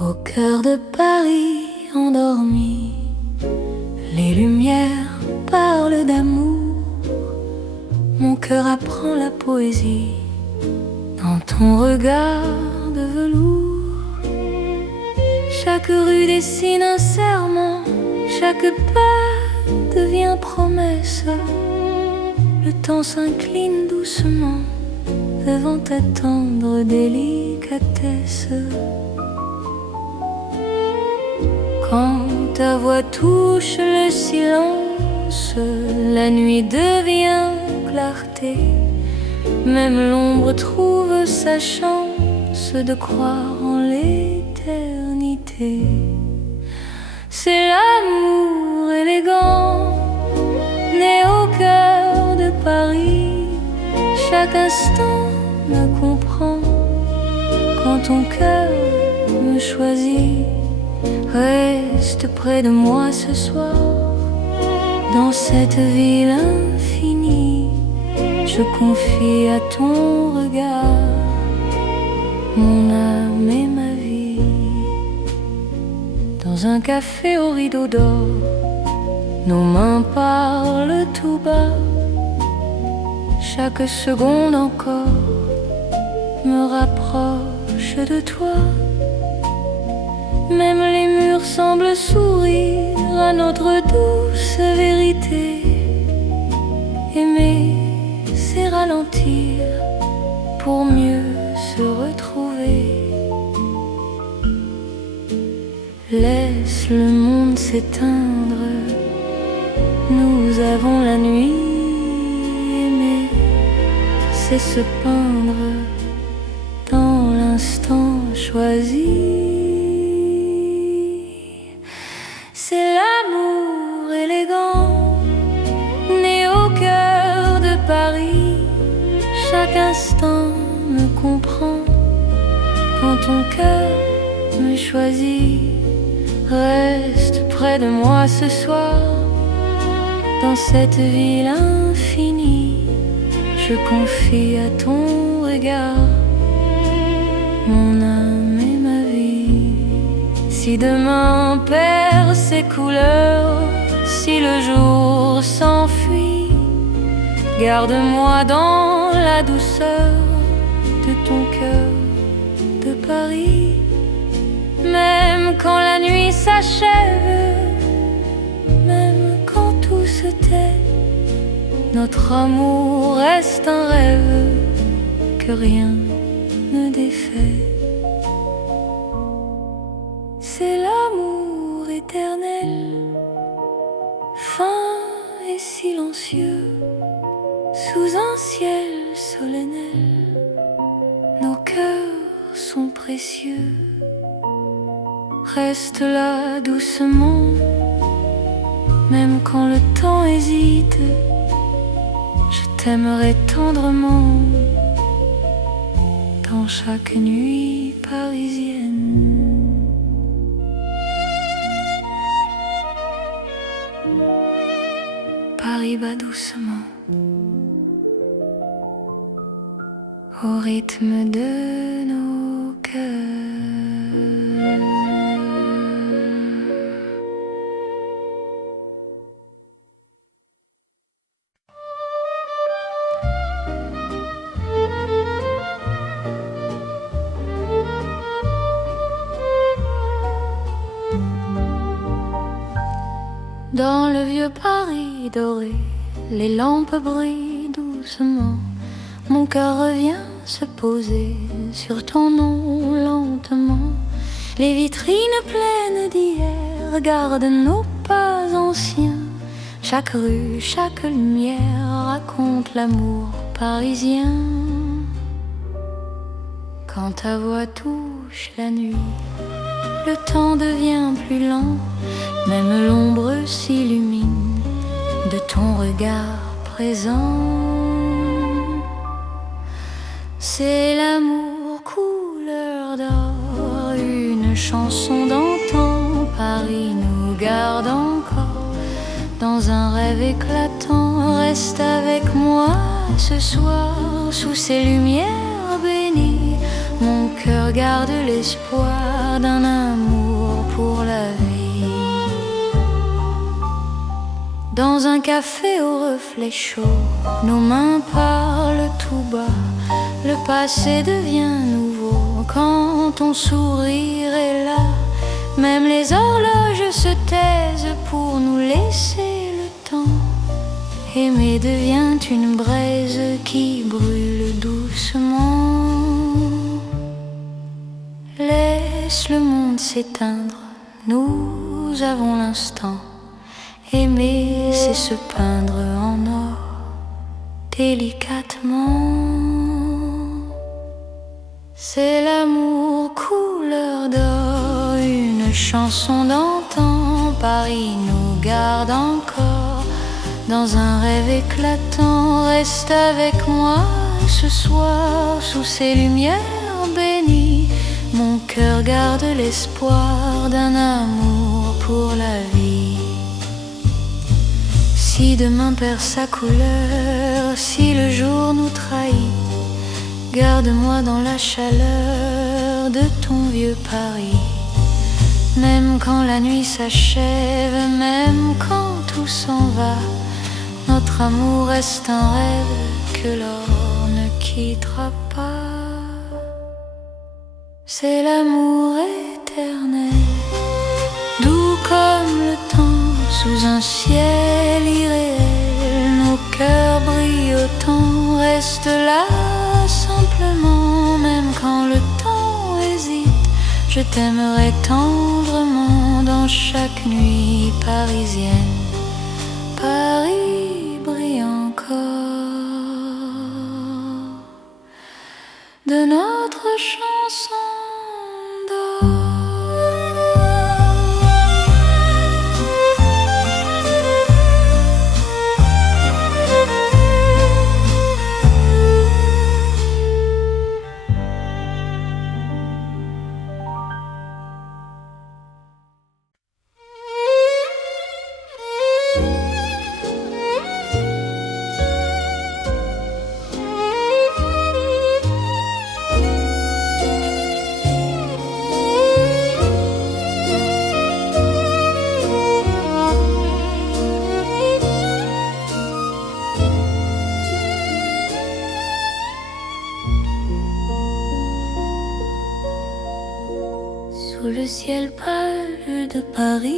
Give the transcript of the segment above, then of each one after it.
Au cœur de Paris endormi, les lumières parlent d'amour. Mon cœur apprend la poésie dans ton regard de velours. Chaque rue dessine un serment, chaque pas devient promesse. Le temps s'incline doucement devant ta tendre délicatesse. Quand ta voix touche le silence, la nuit devient clarté. Même l'ombre trouve sa chance de croire en l'éternité. C'est l'amour élégant, né au cœur de Paris. Chaque instant me comprend quand ton cœur me choisit. Reste près de moi ce soir, dans cette ville infinie. Je confie à ton regard mon âme et ma vie. Dans un café au rideau d'or, nos mains parlent tout bas. Chaque seconde encore me rapproche de toi. Même les murs semblent sourire à notre douce vérité. Aimer, c'est ralentir pour mieux se retrouver. Laisse le monde s'éteindre, nous avons la nuit. Aimer, c'est se peindre dans l'instant choisi. C'est l'amour élégant, né au cœur de Paris. Chaque instant me comprend quand ton cœur me choisit. Reste près de moi ce soir, dans cette ville infinie. Je confie à ton regard mon âme et ma vie. Si demain perd ses couleurs, si le jour s'enfuit, garde-moi dans la douceur de ton cœur de Paris. Même quand la nuit s'achève, même quand tout se tait, notre amour reste un rêve que rien ne défait. C'est l'amour éternel, fin et silencieux, sous un ciel solennel. Nos cœurs sont précieux. Reste là doucement, même quand le temps hésite. Je t'aimerai tendrement dans chaque nuit parisienne. Paris bat doucement au rythme de nos cœurs. Dans le vieux Paris doré, les lampes brillent doucement. Mon cœur revient se poser sur ton nom lentement. Les vitrines pleines d'hier gardent nos pas anciens. Chaque rue, chaque lumière raconte l'amour parisien. Quand ta voix touche la nuit, le temps devient plus lent. Même l'ombre s'illumine de ton regard présent. C'est l'amour couleur d'or, une chanson d'antan. Paris nous garde encore dans un rêve éclatant. Reste avec moi ce soir, sous ces lumières béni. Mon cœur garde l'espoir d'un amour pour la vie. Dans un café au reflet chaud, nos mains parlent tout bas. Le passé devient nouveau quand ton sourire est là. Même les horloges se taisent pour nous laisser le temps. Aimer devient une braise qui brûle doucement. Laisse le monde s'éteindre, nous avons l'instant. Aimer, c'est se peindre en or, délicatement. C'est l'amour couleur d'or, une chanson d'antan. Paris nous garde encore dans un rêve éclatant. Reste avec moi ce soir sous ces lumières bénies. Mon cœur garde l'espoir d'un amour pour la vie. Si demain perd sa couleur, si le jour nous trahit, garde-moi dans la chaleur de ton vieux Paris. Même quand la nuit s'achève, même quand tout s'en va, notre amour reste un rêve que l'or ne quittera pas. C'est l'amour éternel, doux comme le temps, sous un ciel irréel. Nos cœurs brillent autant, reste là simplement. Même quand le temps hésite, je t'aimerai tendrement. Dans chaque nuit parisienne, Paris brille encore de notre chanson d'or. Sous le ciel pâle de Paris,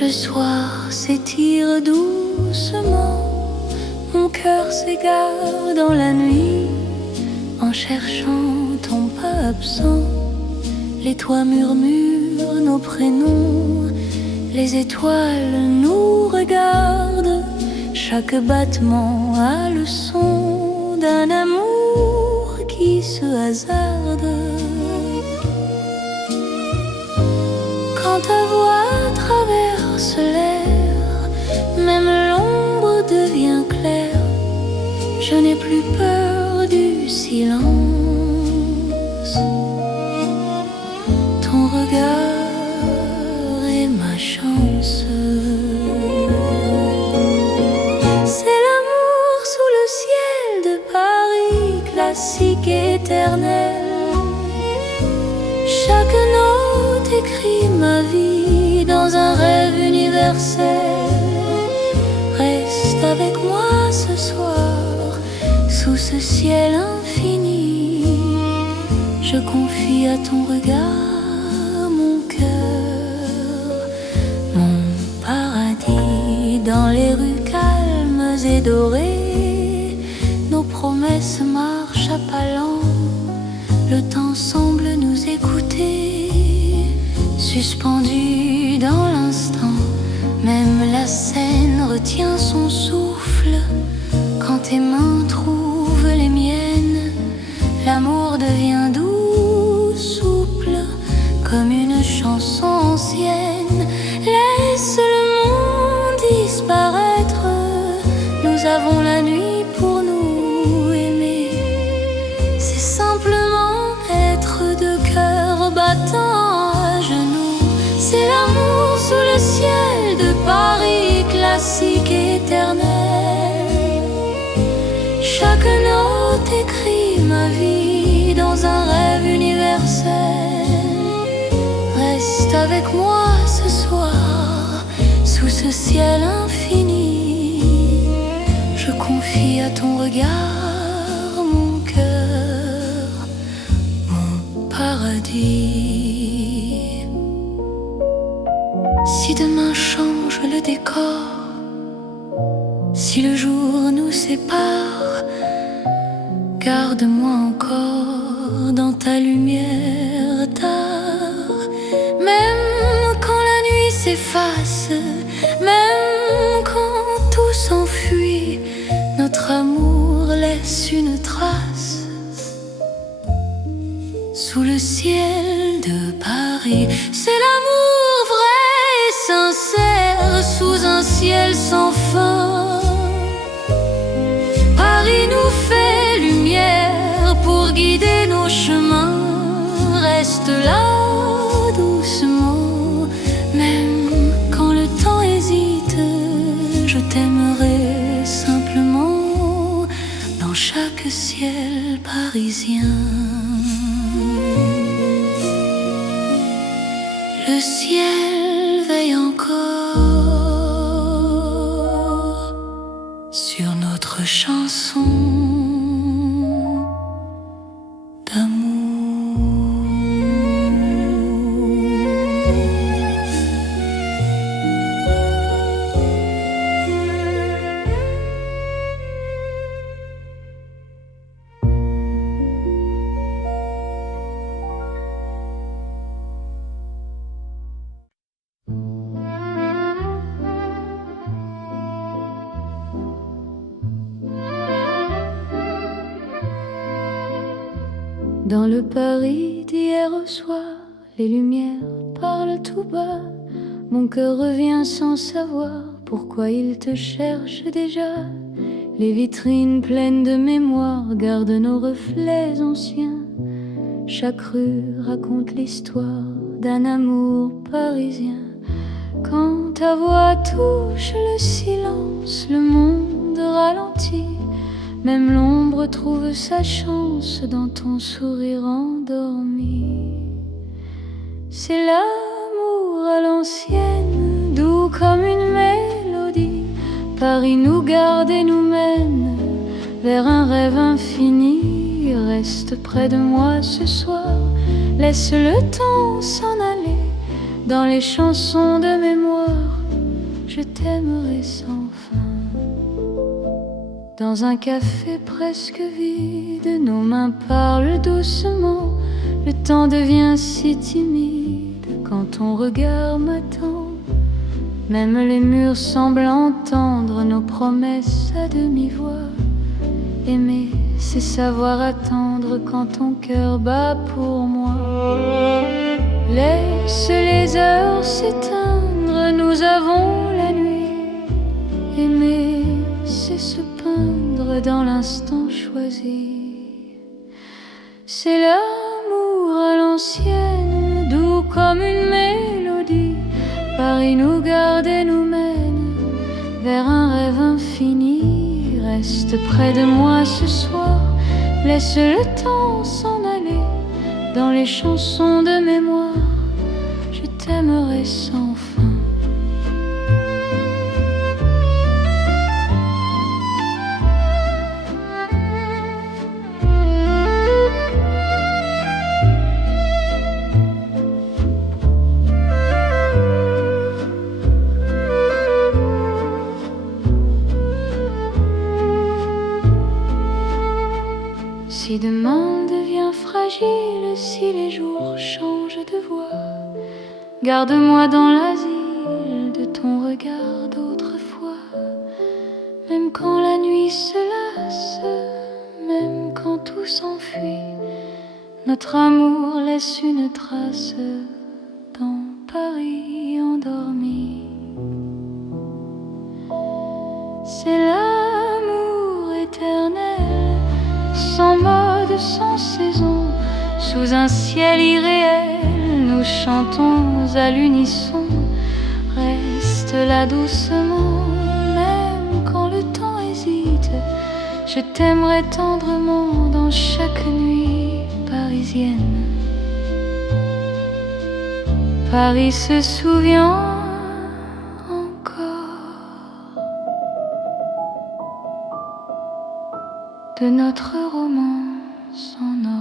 le soir s'étire doucement. Mon cœur s'égare dans la nuit en cherchant ton pas absent. Les toits murmurent nos prénoms, les étoiles nous regardent. Chaque battement a le son d'un amour qui se hasarde. Quand ta voix traverse l'air, même l'ombre devient claire. Je n'ai plus peur du silence. Ton regard est ma chance. C'est l'amour sous le ciel de Paris, classique éternel. Chaque note écrit ma vie dans un rêve universel. Reste avec moi ce soir sous ce ciel infini. Je confie à ton regard mon cœur, mon paradis. Dans les rues calmes et dorées, nos promesses marchent à pas lents. Le temps semble nous écouter, suspendu dans l'instant. Même la scène retient son souffle quand tes mains trouvent les miennes. L'amour devient doux, souple, comme une chanson ancienne. Laisse le monde disparaître, nous avons la nuit pour nous aimer. C'est simplement être deux cœurs battants à genoux. C'est l'amour sous le ciel de Paris, classique éternel. écrit ma vie dans un rêve universel. Reste avec moi ce soir, sous ce ciel infini. Je confie à ton regard mon cœur, mon paradis. Si demain change le décor, si le jour nous sépare, garde-moi encore dans ta lumière tard. Même quand la nuit s'efface, même quand tout s'enfuit, notre amour laisse une trace sous le ciel de Paris. C'est l'amour vrai et sincère sous un ciel sans fin. Paris nous fait lumière pour guider nos chemins. Reste là doucement, même quand le temps hésite. Je t'aimerai simplement dans chaque ciel parisien. Le ciel veille encore sur notre chanson d'amour. Dans le Paris d'hier au soir, les lumières parlent tout bas. Mon cœur revient sans savoir pourquoi il te cherche déjà. Les vitrines pleines de mémoire gardent nos reflets anciens. Chaque rue raconte l'histoire d'un amour parisien. Quand ta voix touche le silence, le monde ralentit. Même l'ombre trouve sa chance dans ton sourire endormi. C'est l'amour à l'ancienne, doux comme une mélodie. Paris nous garde et nous mène vers un rêve infini. Reste près de moi ce soir, laisse le temps s'en aller. Dans les chansons de mémoire, je t'aimerai sans fin. Dans un café presque vide, nos mains parlent doucement. Le temps devient si timide quand ton regard m'attend. Même les murs semblent entendre nos promesses à demi-voix. Aimer, c'est savoir attendre quand ton cœur bat pour moi. Laisse les heures s'éteindre, nous avons la nuit. Aimer, c'est se peindre dans l'instant choisi. C'est l'amour à l'ancienne, doux comme une mélodie. Paris nous garde et nous mène vers un rêve infini. Reste près de moi ce soir, laisse le temps s'en aller. Dans les chansons de mémoire, je t'aimerai sans fin. Si demain devient fragile, si les jours changent de voix, garde-moi dans l'asile de ton regard d'autrefois. Même quand la nuit se lasse, même quand tout s'enfuit, notre amour laisse une trace dans Paris endormi. C'est l'amour éternel, sans mode, sans saison, sous un ciel irréel, nous chantons à l'unisson. Reste là doucement, même quand le temps hésite. Je t'aimerai tendrement dans chaque nuit parisienne. Paris se souvient encore de notre romance en or.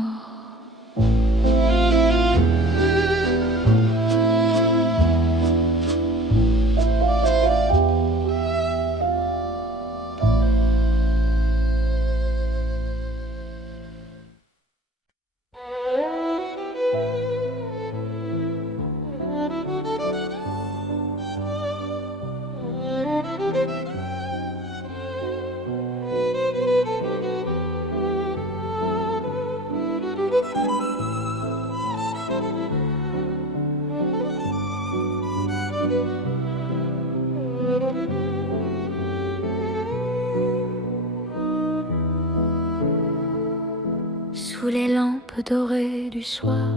Sous les lampes dorées du soir,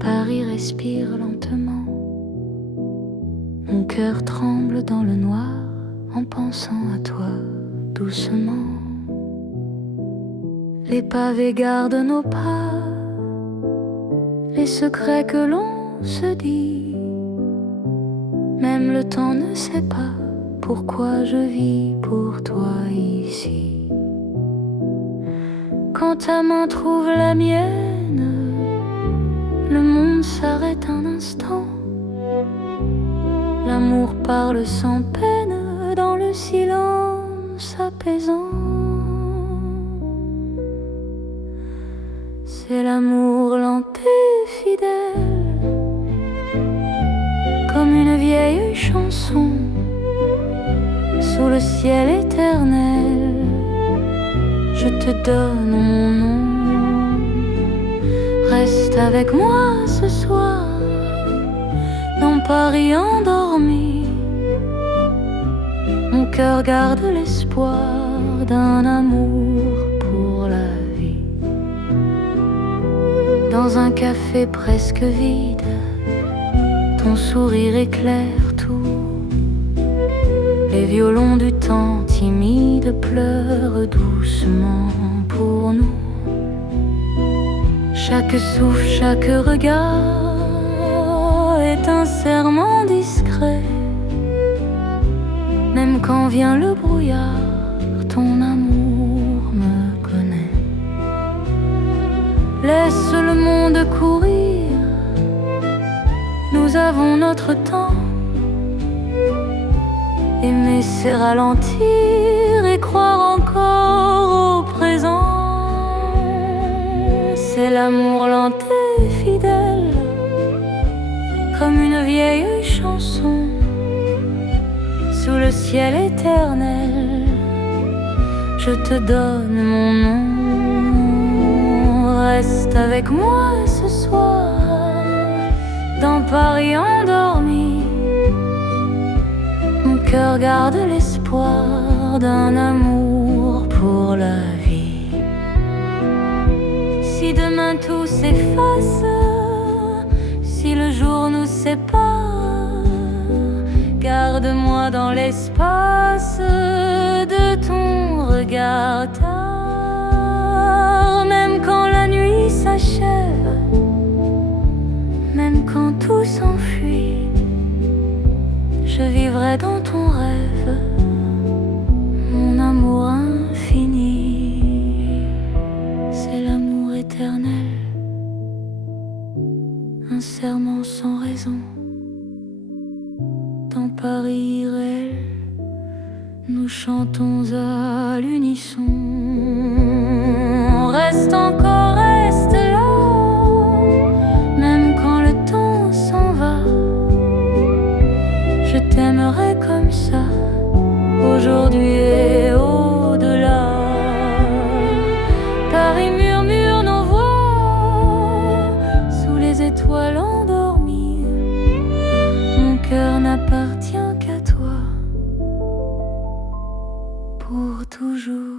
Paris respire lentement. Mon cœur tremble dans le noir en pensant à toi doucement. Les pavés gardent nos pas, les secrets que l'on se dit. Même le temps ne sait pas pourquoi je vis pour toi ici. Quand ta main trouve la mienne, le monde s'arrête un instant. L'amour parle sans peine dans le silence apaisant. C'est l'amour lent et fidèle, comme une vieille chanson sous le ciel éternel. Je te donne mon nom. Reste avec moi ce soir dans Paris endormi. Mon cœur garde l'espoir d'un amour pour la vie. Dans un café presque vide, ton sourire éclaire tout. Les violons du temps timide pleurent doucement pour nous. Chaque souffle, chaque regard est un serment discret. Même quand vient le brouillard, ton amour me connaît. Laisse le monde courir, nous avons notre temps. Aimer c'est ralentir et croire encore au présent. C'est l'amour lent et fidèle, comme une vieille chanson sous le ciel éternel. Je te donne mon nom. Reste avec moi ce soir dans Paris endormi. Mon cœur garde l'espoir d'un amour pour la vie. Si demain tout s'efface, si le jour nous sépare, garde-moi dans l'espace de ton regard tard. Même quand la nuit s'achève, même quand tout s'enfuit, je vivrai dans ton rêve, mon amour infini. C'est l'amour éternel, un serment sans raison. Dans Paris irréel, nous chantons à l'unisson. Reste encore, reste là, même quand le temps s'en va. Je t'aimerai comme ça, aujourd'hui et au-delà. Paris murmure nos voix sous les étoiles endormies. Mon cœur n'appartient qu'à toi pour toujours.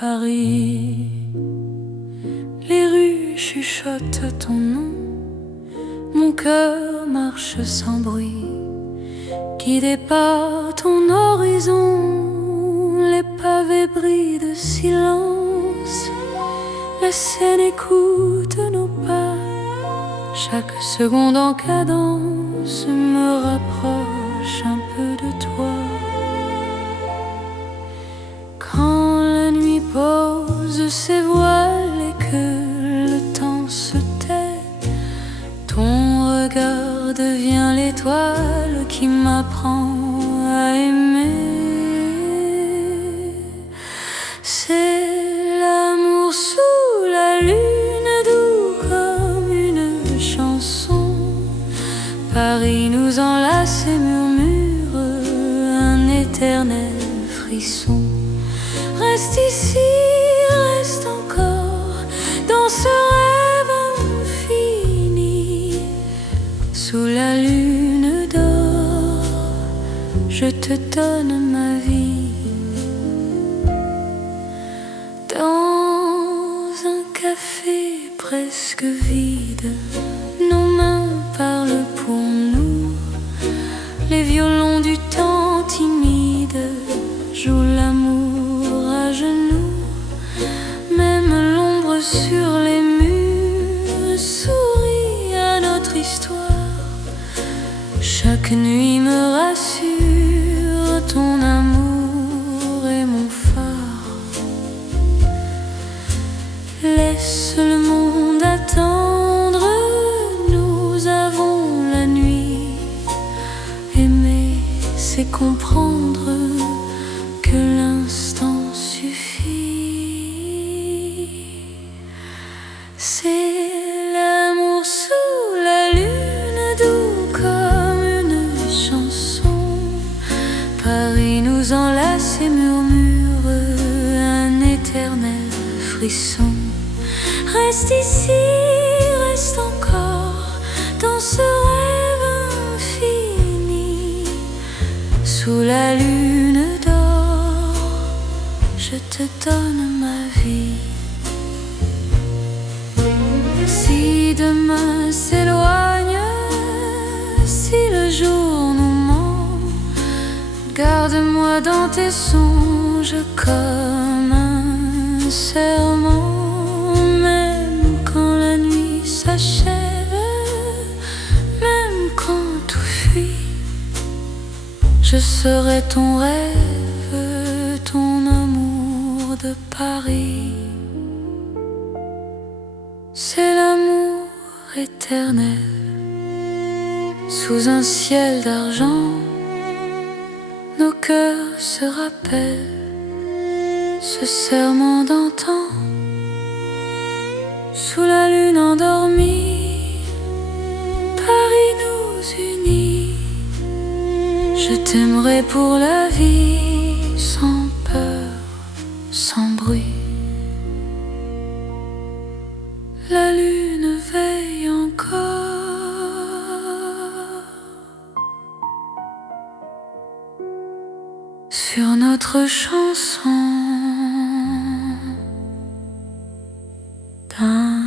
Paris. Les rues chuchotent ton nom, mon cœur marche sans bruit, guidé par ton horizon. Les pavés brillent de silence, la Seine écoute nos pas. Chaque seconde en cadence me rapproche un peu de toi. Quand la nuit pose ses voiles et que le temps se tait, ton regard devient l'étoile qui m'apprend à aimer. C'est l'amour sous la lune, doux comme une chanson. Paris nous enlace et murmure un éternel frisson. Reste ici, reste encore dans ce rêve infini. Sous la lune d'or, je te donne ma vie. Dans un café presque vide, nos mains parlent pour nous. Les violons du temps timide jouent l'amour à genoux. Même l'ombre sur les murs sourit à notre histoire. Chaque nuit me rassure, ton amour est mon phare. Laisse le monde attendre, nous avons la nuit. Aimer, c'est comprendre que l'instant suffit. C'est l'amour sous la lune, doux comme une chanson. Paris nous enlace et murmure un éternel frisson. Reste ici, reste encore dans ce rêve infini. Sous la lune d'or, je te donne ma vie. Si demain s'éloigne, si le jour nous ment, garde-moi dans tes songes comme un serment. Même quand la nuit s'achève, même quand tout fuit, je serai ton rêve, ton amour de Paris. C'est l'amour éternel, sous un ciel d'argent. Nos cœurs se rappellent ce serment d'antan. Sous la lune endormie, Paris nous unit. Je t'aimerai pour la vie, sans peur, sans bruit. La lune veille encore sur notre chanson d'amour.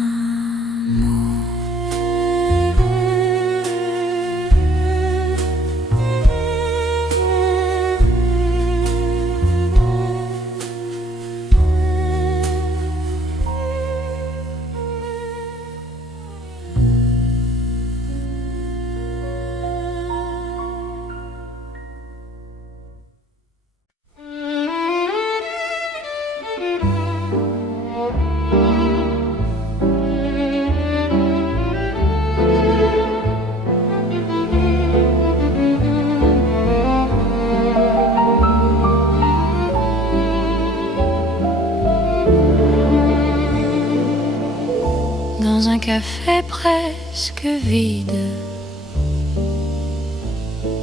Dans un café presque vide,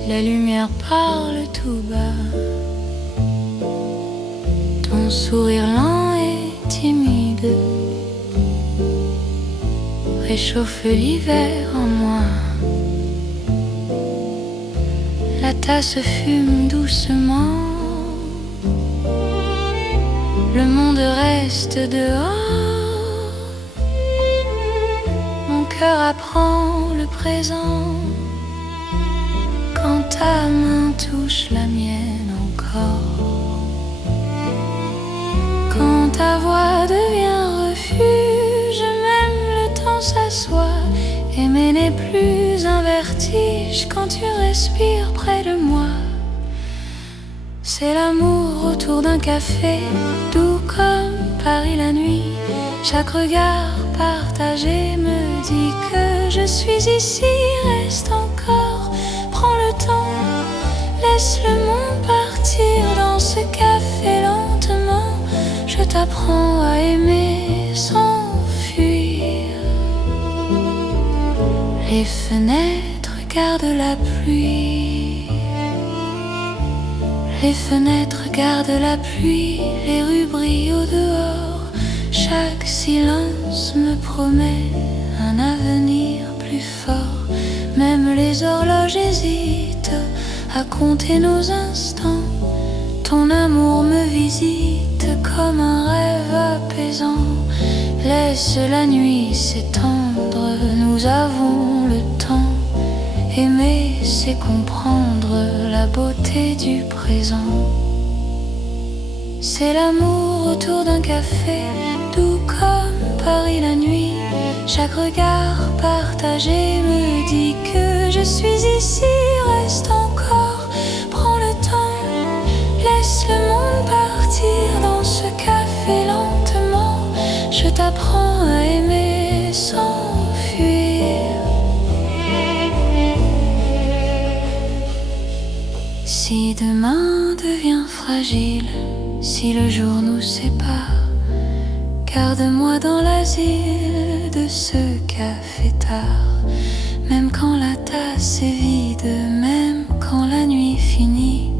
la lumière parle tout bas. Ton sourire lent et timide réchauffe l'hiver en moi. La tasse fume doucement, le monde reste dehors. Mon cœur apprend le présent quand ta main touche la mienne encore. Quand ta voix devient refuge, même le temps s'assoit. Aimer n'est plus un vertige quand tu respires près de moi. C'est l'amour autour d'un café, doux comme Paris la nuit. Chaque regard partagé me dit que je suis ici. Reste encore, prends le temps, laisse le monde partir dans ce café lentement. Je t'apprends à aimer sans fuir. Les fenêtres gardent la pluie. Les fenêtres gardent la pluie, les rues brillent au dehors. Chaque silence me promet un avenir plus fort. Même les horloges hésitent à compter nos instants. Ton amour me visite comme un rêve apaisant. Laisse la nuit s'étendre, nous avons le temps. Aimer, c'est comprendre la beauté du présent. C'est l'amour autour d'un café, doux comme Paris la nuit. Chaque regard partagé me dit que je suis ici. Reste encore, prends le temps, laisse le monde partir dans ce café lentement. Je t'apprends à aimer sans fuir. Si demain devient fragile, si le jour nous sépare, garde-moi dans l'asile de ce café tard. Même quand la tasse est vide, même quand la nuit finit,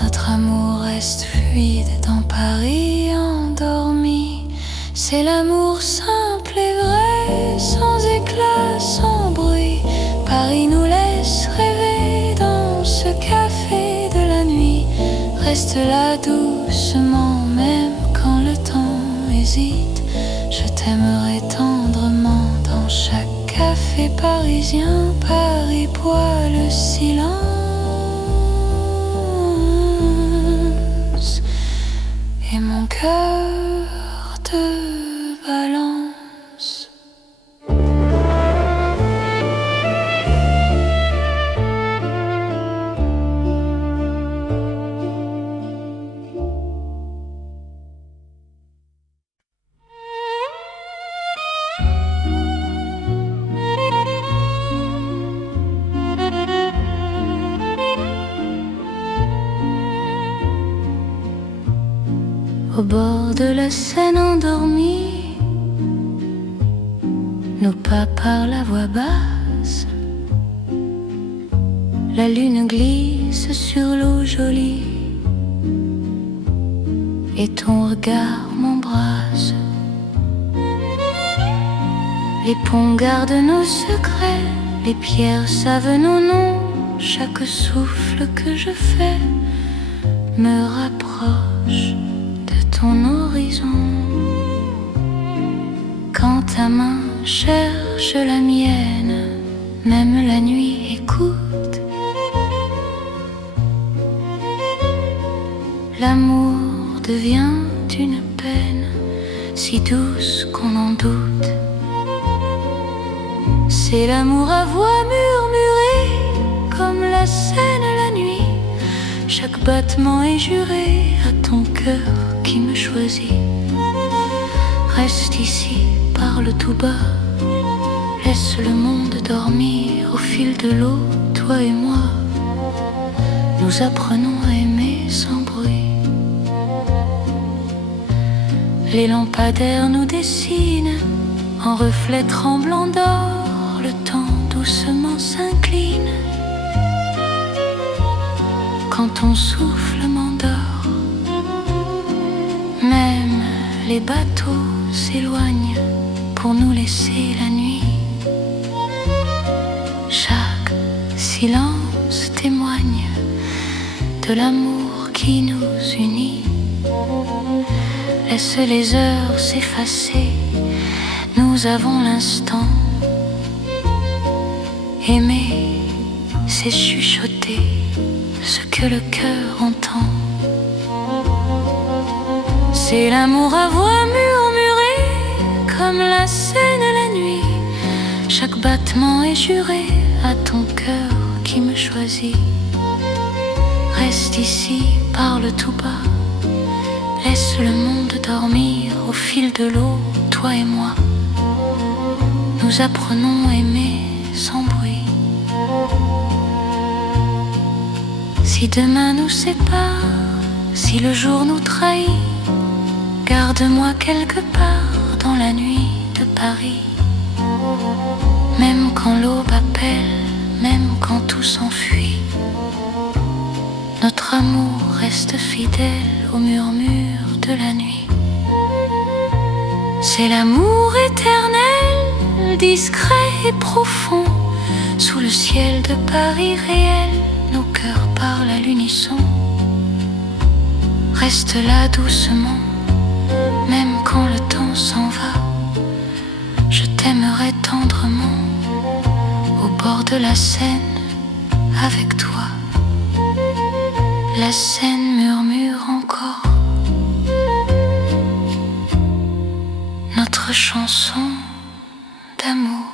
notre amour reste fluide dans Paris endormi. C'est l'amour simple et vrai, sans éclat, sans bruit. Paris nous laisse rêver dans ce café de la nuit. Reste là doucement, même quand le temps hésite. Je t'aimerai tendrement dans chaque café parisien. Paris boit le silence et mon cœur te balance. Au bord de la Seine endormie, nos pas parlent à voix basse. La lune glisse sur l'eau jolie et ton regard m'embrasse. Les ponts gardent nos secrets, les pierres savent nos noms. Chaque souffle que je fais me rapproche ton horizon. Quand ta main cherche la mienne, même la nuit écoute. L'amour devient une peine si douce qu'on en doute. C'est l'amour à voix murmurée comme la Seine la nuit. Chaque battement est juré à ton cœur qui me choisit. Reste ici, parle tout bas, laisse le monde dormir. Au fil de l'eau, toi et moi, nous apprenons à aimer sans bruit. Les lampadaires nous dessinent en reflets tremblants d'or. Le temps doucement s'incline quand ton souffle m'endort. Même les bateaux s'éloignent pour nous laisser la nuit. Chaque silence témoigne de l'amour qui nous unit. Laisse les heures s'effacer, nous avons l'instant. Aimer, c'est chuchoter ce que le cœur entend. C'est l'amour à voix murmurée, comme la Seine la nuit. Chaque battement est juré à ton cœur qui me choisit. Reste ici, parle tout bas, laisse le monde dormir au fil de l'eau, toi et moi. Nous apprenons à aimer sans bruit. Si demain nous sépare, si le jour nous trahit, garde-moi quelque part dans la nuit de Paris. Même quand l'aube appelle, même quand tout s'enfuit, notre amour reste fidèle au murmure de la nuit. C'est l'amour éternel, discret et profond. Sous le ciel de Paris réel, nos cœurs parlent à l'unisson. Reste là doucement, même quand le temps s'en va. Je t'aimerai tendrement, au bord de la Seine, avec toi. La Seine murmure encore notre chanson d'amour.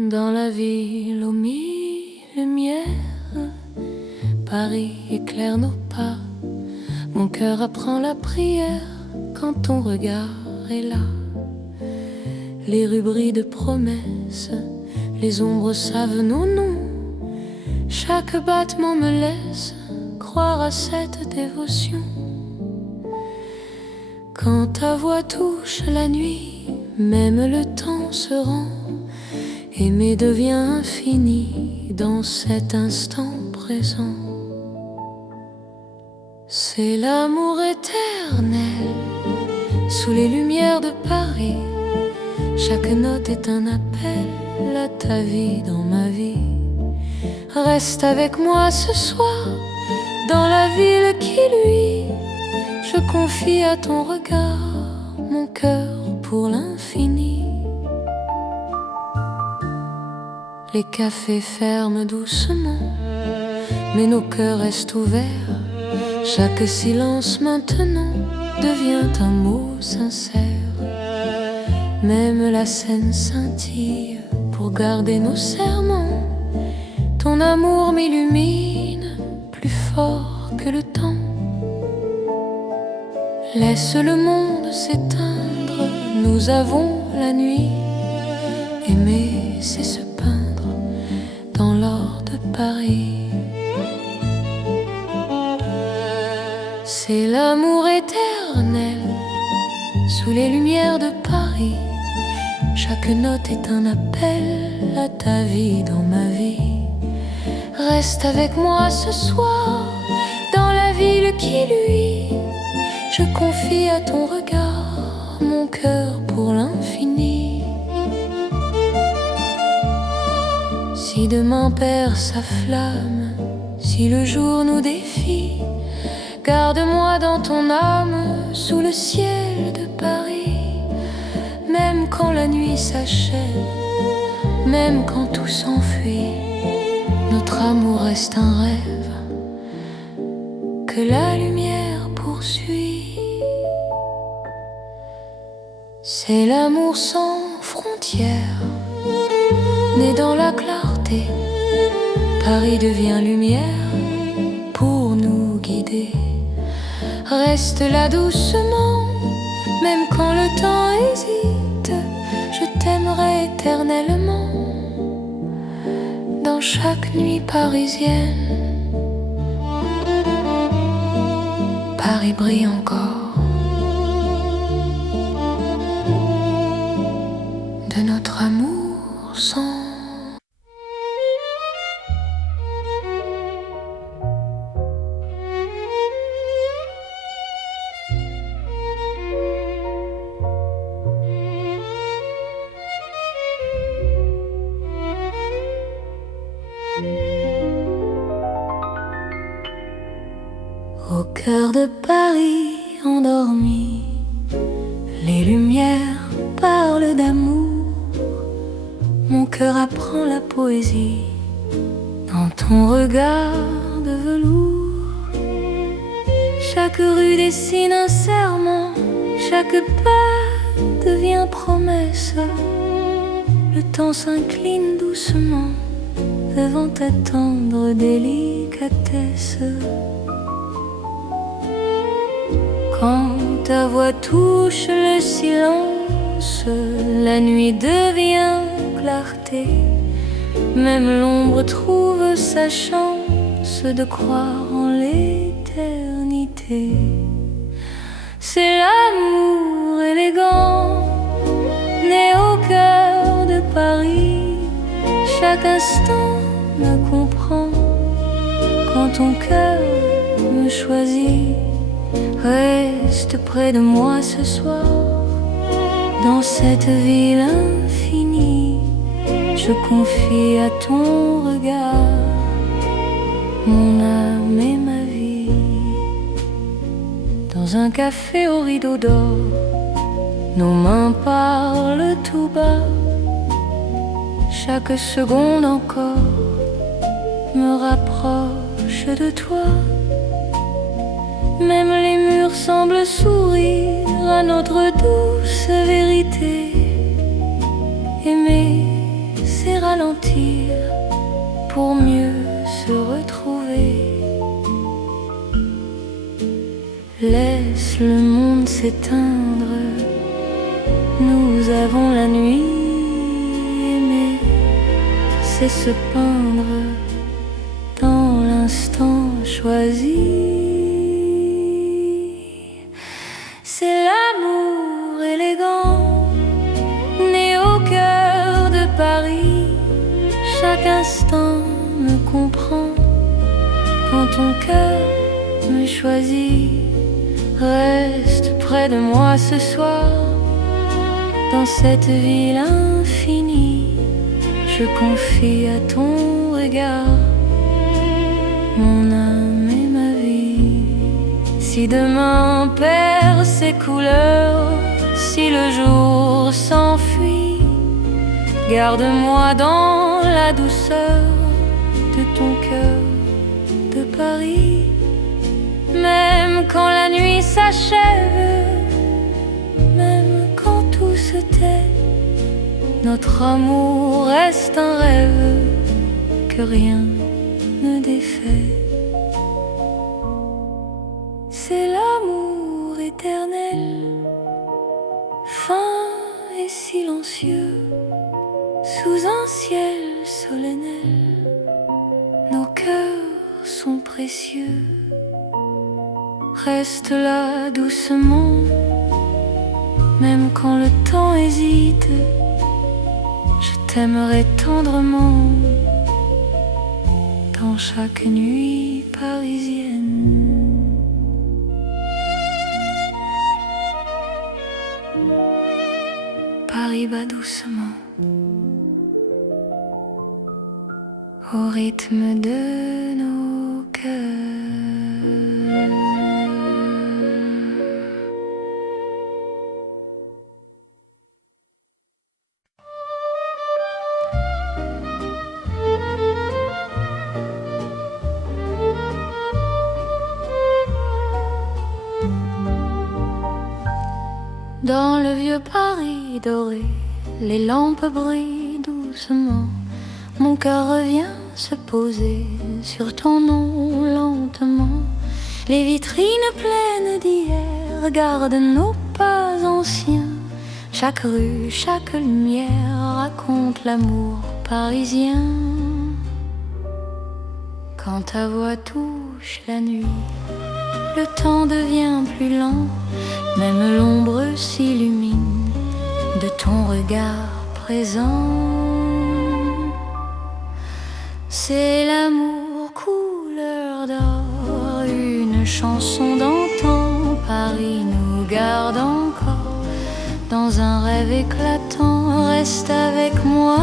Dans la ville aux mille lumières, Paris éclaire nos pas. Mon cœur apprend la prière quand ton regard est là. Les rues brillent de promesses, les ombres savent nos noms. Chaque battement me laisse croire à cette dévotion. Quand ta voix touche la nuit, même le temps se rend. Aimer devient infini dans cet instant présent. C'est l'amour éternel sous les lumières de Paris. Chaque note est un appel à ta vie dans ma vie. Reste avec moi ce soir dans la ville qui luit. Je confie à ton regard mon cœur pour l'infini. Les cafés ferment doucement, mais nos cœurs restent ouverts. Chaque silence maintenant devient un mot sincère. Même la Seine scintille pour garder nos serments. Ton amour m'illumine plus fort que le temps. Laisse le monde s'éteindre, nous avons la nuit. Aimer, c'est se peindre dans l'or de Paris. C'est l'amour éternel sous les lumières de Paris. Chaque note est un appel à ta vie dans ma vie. Reste avec moi ce soir dans la ville qui luit. Je confie à ton regard mon cœur pour l'infini. Si demain perd sa flamme, si le jour nous défie, garde-moi dans ton âme sous le ciel de Paris. Même quand la nuit s'achève, même quand tout s'enfuit, notre amour reste un rêve que la lumière poursuit. C'est l'amour sans frontières, né dans la clarté. Paris devient lumière pour nous guider. Reste là doucement, même quand le temps hésite. Je t'aimerai éternellement dans chaque nuit parisienne. Paris brille encore de notre amour sans. Au cœur de Paris endormi, les lumières parlent d'amour. Mon cœur apprend la poésie dans ton regard de velours. Chaque rue dessine un serment, chaque pas devient promesse. Le temps s'incline doucement devant ta tendre délicatesse. Quand ta voix touche le silence, la nuit devient clarté. Même l'ombre trouve sa chance de croire en l'éternité. C'est l'amour élégant, né au cœur de Paris. Chaque instant me comprend quand ton cœur me choisit. Reste près de moi ce soir, dans cette ville infinie. Je confie à ton regard mon âme et ma vie. Dans un café au rideau d'or, nos mains parlent tout bas. Chaque seconde encore me rapproche de toi. Même les murs semblent sourire à notre douce vérité. Aimer, c'est ralentir pour mieux se retrouver. Laisse le monde s'éteindre, nous avons la nuit. Aimer, c'est se peindre dans l'instant choisi. C'est l'amour élégant, né au cœur de Paris. Chaque instant me comprend quand ton cœur me choisit. Reste près de moi ce soir, dans cette ville infinie. Je confie à ton regard mon âme et ma vie. Si demain perd ses couleurs, si le jour s'enfuit, garde-moi dans la douceur de ton cœur de Paris. Même quand la nuit s'achève, même quand tout se tait, notre amour reste un rêve que rien ne défait. C'est l'amour éternel, fin et silencieux, sous un ciel solennel. Nos cœurs sont précieux. Reste là doucement, même quand le temps hésite. Je t'aimerai tendrement dans chaque nuit parisienne. Paris bat doucement au rythme de nos cœurs. Dans le vieux Paris doré, les lampes brillent doucement. Mon cœur revient se poser sur ton nom lentement. Les vitrines pleines d'hier gardent nos pas anciens. Chaque rue, chaque lumière raconte l'amour parisien. Quand ta voix touche la nuit, le temps devient plus lent, même l'ombre s'illumine de ton regard présent. C'est l'amour couleur d'or, une chanson d'antan. Paris nous garde encore dans un rêve éclatant. Reste avec moi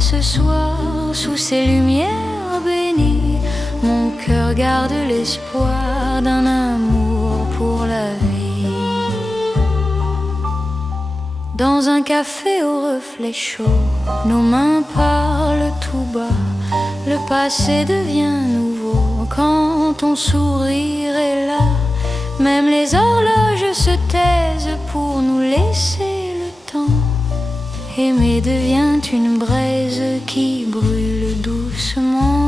ce soir sous ces lumières bénies. Mon cœur garde l'espoir d'un amour pour la vie. Dans un café au reflet chaud, nos mains parlent tout bas. Le passé devient nouveau quand ton sourire est là. Même les horloges se taisent pour nous laisser le temps. Aimer devient une braise qui brûle doucement.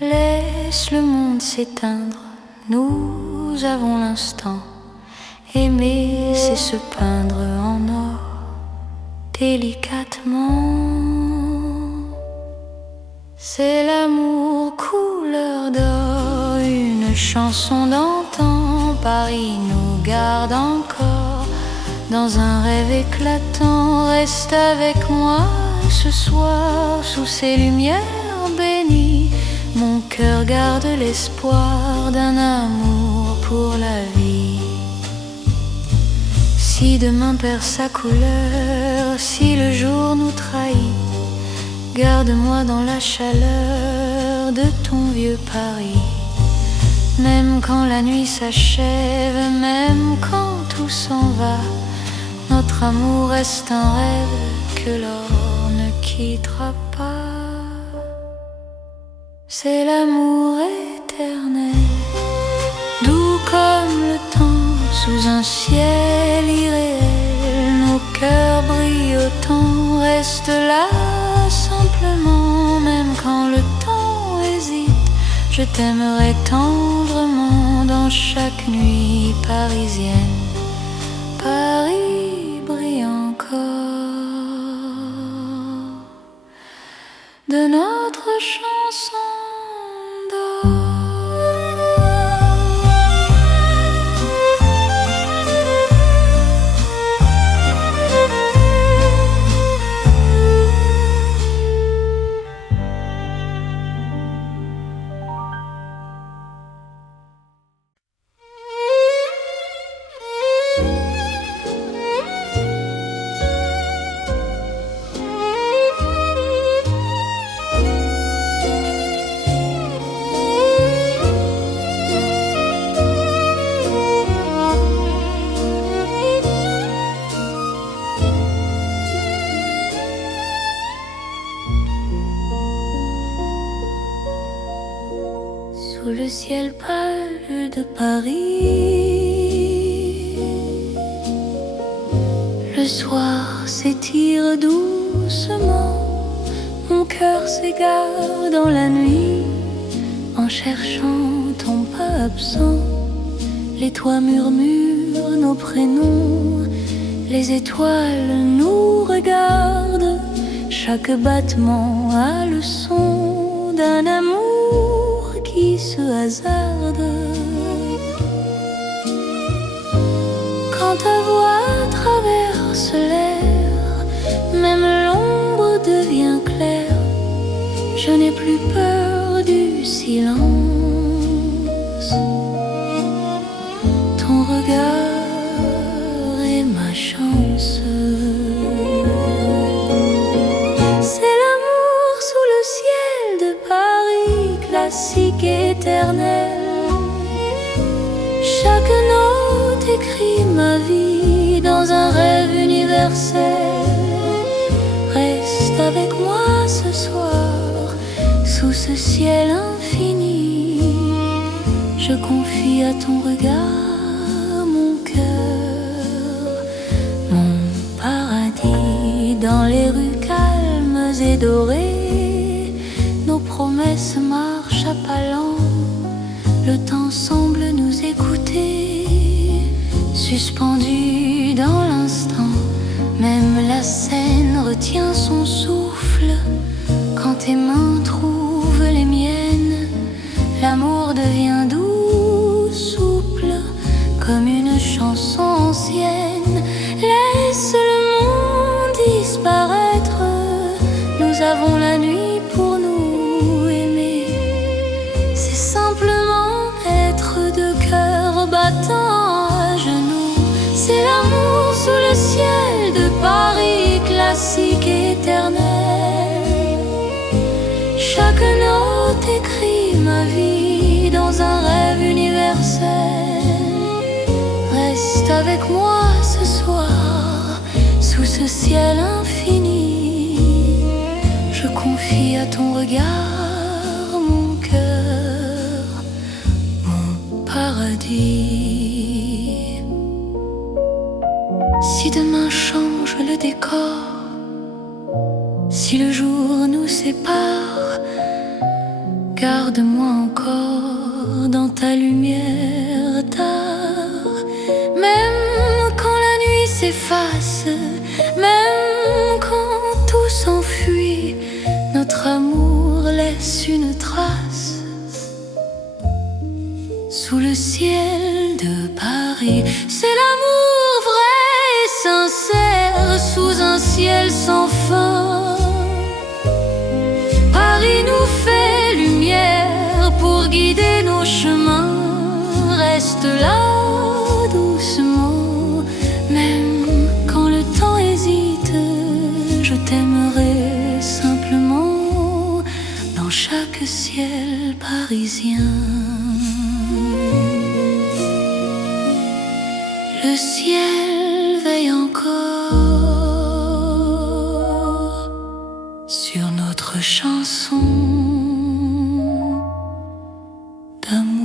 Laisse le monde s'éteindre, nous avons l'instant. Aimer, c'est se peindre en or, délicatement. C'est l'amour couleur d'or, une chanson d'antan. Paris nous garde encore dans un rêve éclatant. Reste avec moi ce soir sous ces lumières bénies. Mon cœur garde l'espoir d'un amour pour la vie. Si demain perd sa couleur, si le jour nous trahit, garde-moi dans la chaleur de ton vieux Paris. Même quand la nuit s'achève, même quand tout s'en va, notre amour reste un rêve que l'or ne quittera pas. C'est l'amour éternel, doux comme le temps, sous un ciel irréel. Nos cœurs brillent autant, reste là simplement. Même quand le temps hésite, je t'aimerai tendrement. Dans chaque nuit parisienne, Paris brille encore de notre chanson d'or. Sous le ciel pâle de Paris, le soir s'étire doucement. Mon cœur s'égare dans la nuit en cherchant ton pas absent. Les toits murmurent nos prénoms, les étoiles nous regardent. Chaque battement a le son d'un amour qui se hasarde. Quand ta voix traverse l'air, même l'ombre devient claire. Je n'ai plus peur du silence. Ton regard est ma chance. C'est l'amour sous le ciel de Paris, classique éternel. Chaque note écrit ma vie dans un rêve universel. Reste avec moi ce soir sous ce ciel infini. Je confie à ton regard mon cœur, mon paradis. Dans les rues calmes et dorées, nos promesses marchent à pas lents. Le temps semble nous écouter, suspendu dans l'instant. Même la scène retient son souffle quand tes mains trouvent les miennes. L'amour devient nous avons la nuit pour nous aimer. C'est simplement être deux cœurs battant à genoux. C'est l'amour sous le ciel de Paris, classique et éternel. Chaque note écrit ma vie dans un rêve universel. Reste avec moi ce soir, sous ce ciel infini. Je confie à ton regard mon cœur, mon paradis. Si demain change le décor, si le jour nous sépare, garde-moi encore dans ta lumière tard. Même quand la nuit s'efface, même quand tout s'enfuit, notre amour laisse une trace sous le ciel de Paris. C'est l'amour vrai et sincère sous un ciel sans fin. Paris nous fait lumière pour guider nos chemins. Reste là doucement, même quand le temps hésite. Je t'aimerai simplement dans chaque ciel parisien. Le ciel veille encore sur notre chanson d'amour.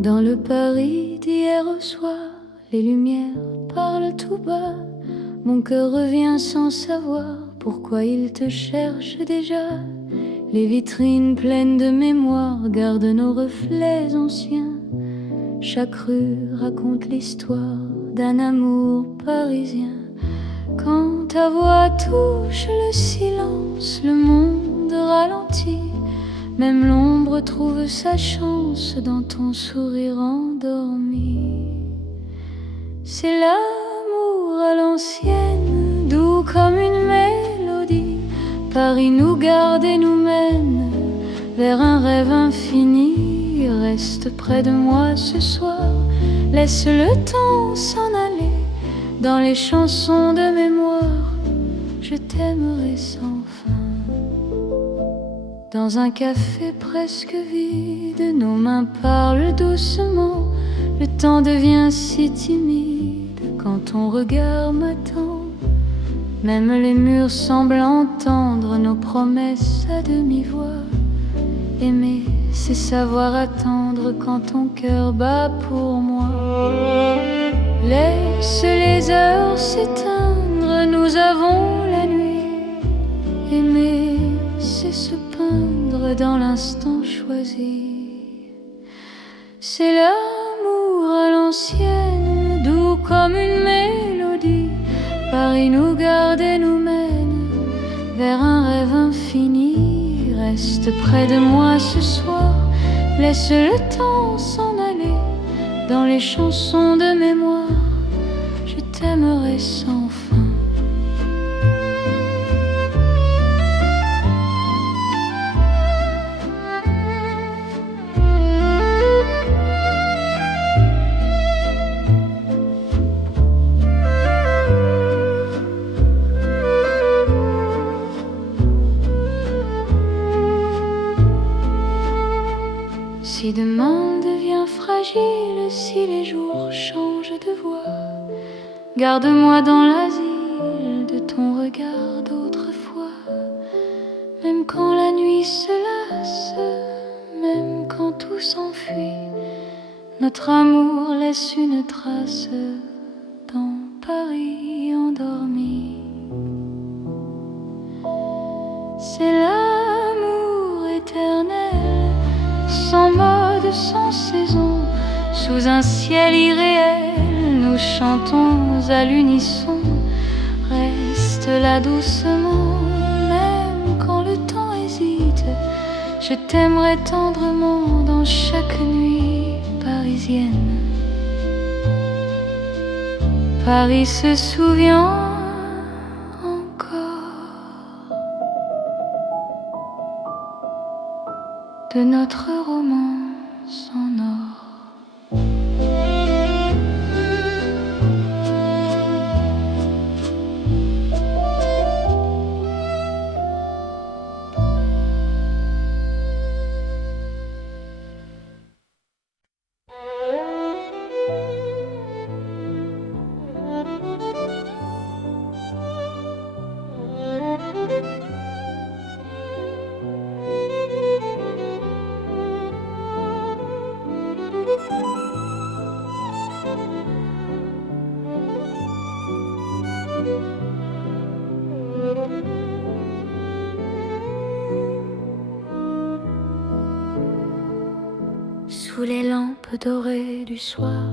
Dans le Paris d'hier au soir, les lumières parlent tout bas. Mon cœur revient sans savoir pourquoi il te cherche déjà. Les vitrines pleines de mémoire gardent nos reflets anciens. Chaque rue raconte l'histoire d'un amour parisien. Quand ta voix touche le silence, le monde ralentit. Même l'ombre trouve sa chance dans ton sourire endormi. C'est l'amour à l'ancienne, doux comme une mélodie. Paris nous garde et nous mène vers un rêve infini. Reste près de moi ce soir, laisse le temps s'en aller. Dans les chansons de mémoire, je t'aimerai sans fin. Dans un café presque vide, nos mains parlent doucement. Le temps devient si timide quand ton regard m'attend. Même les murs semblent entendre nos promesses à demi-voix. Aimer, c'est savoir attendre quand ton cœur bat pour moi. Laisse les heures s'éteindre, nous avons la nuit. Aimer, c'est se peindre dans l'instant choisi. C'est l'amour à l'ancienne, doux comme une mélodie. Paris nous garde et nous mène vers un rêve infini. Reste près de moi ce soir, laisse le temps s'en aller. Dans les chansons de mémoire, je t'aimerai sans fin. Si demain devient fragile, si les jours changent de voix, garde-moi dans l'asile de ton regard d'autrefois. Même quand la nuit se lasse, même quand tout s'enfuit, notre amour laisse une trace dans Paris endormi. C'est là sans saison, sous un ciel irréel, nous chantons à l'unisson. Reste là doucement, même quand le temps hésite. Je t'aimerai tendrement dans chaque nuit parisienne. Paris se souvient encore de notre romance en or. Sous les lampes dorées du soir,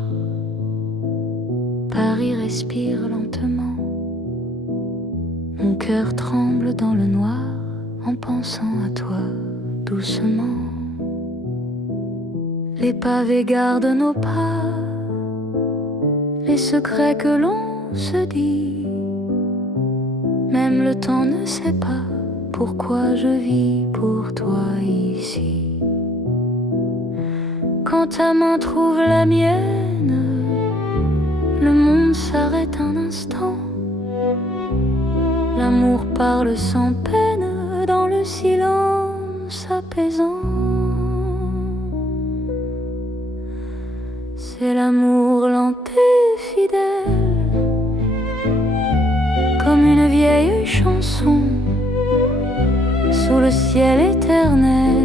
Paris respire lentement. Mon cœur tremble dans le noir en pensant à toi doucement. Les pavés gardent nos pas, les secrets que l'on se dit. Même le temps ne sait pas pourquoi je vis pour toi ici. Quand ta main trouve la mienne, le monde s'arrête un instant. L'amour parle sans peine dans le silence apaisant. C'est l'amour lent et fidèle, comme une vieille chanson sous le ciel éternel.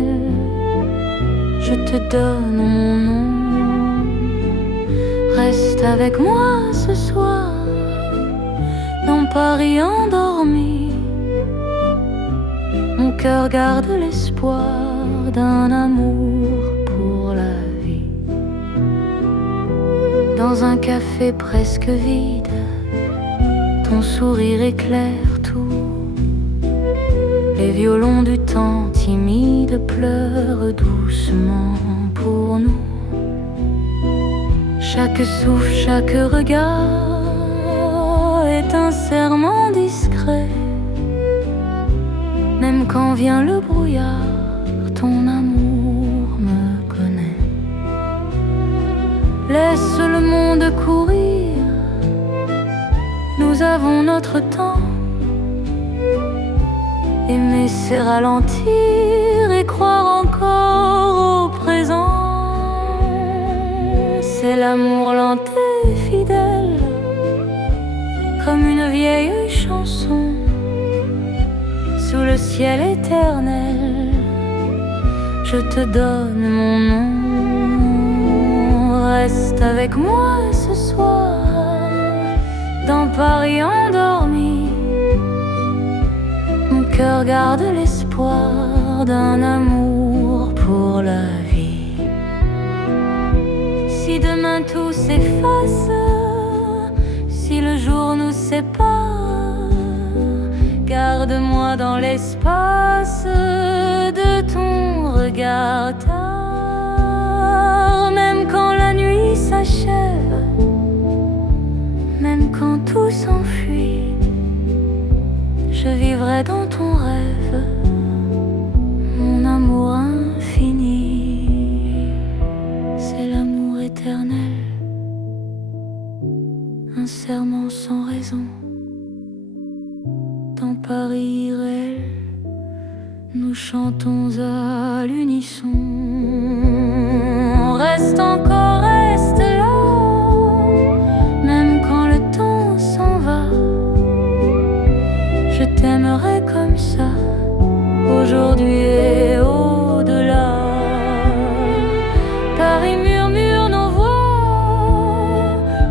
Je te donne mon nom. Reste avec moi ce soir dans Paris endormi. Mon cœur garde l'espoir d'un amour pour la vie. Dans un café presque vide, ton sourire éclaire tout. Les violons du temps timide pleurent doucement pour nous. Chaque souffle, chaque regard est un serment discret. Même quand vient le brouillard, ton amour me connaît. Laisse le monde courir, nous avons notre temps. Aimer c'est ralentir et croire encore au présent. C'est l'amour lent et fidèle, comme une vieille chanson sous le ciel éternel. Je te donne mon nom. Reste avec moi ce soir dans Paris endormi. Mon cœur garde l'espoir d'un amour pour la vie. Si demain tout s'efface, si le jour nous sépare, garde-moi dans l'espace de ton regard tard. Même quand la nuit s'achève, même quand tout s'enfuit, je vivrai dans ton rêve, mon amour infini. C'est l'amour éternel, un serment sans raison. Dans Paris irréel, nous chantons à l'unisson. Reste encore, reste là, même quand le temps s'en va. Je t'aimerai comme ça, aujourd'hui et au-delà. Paris murmure nos voix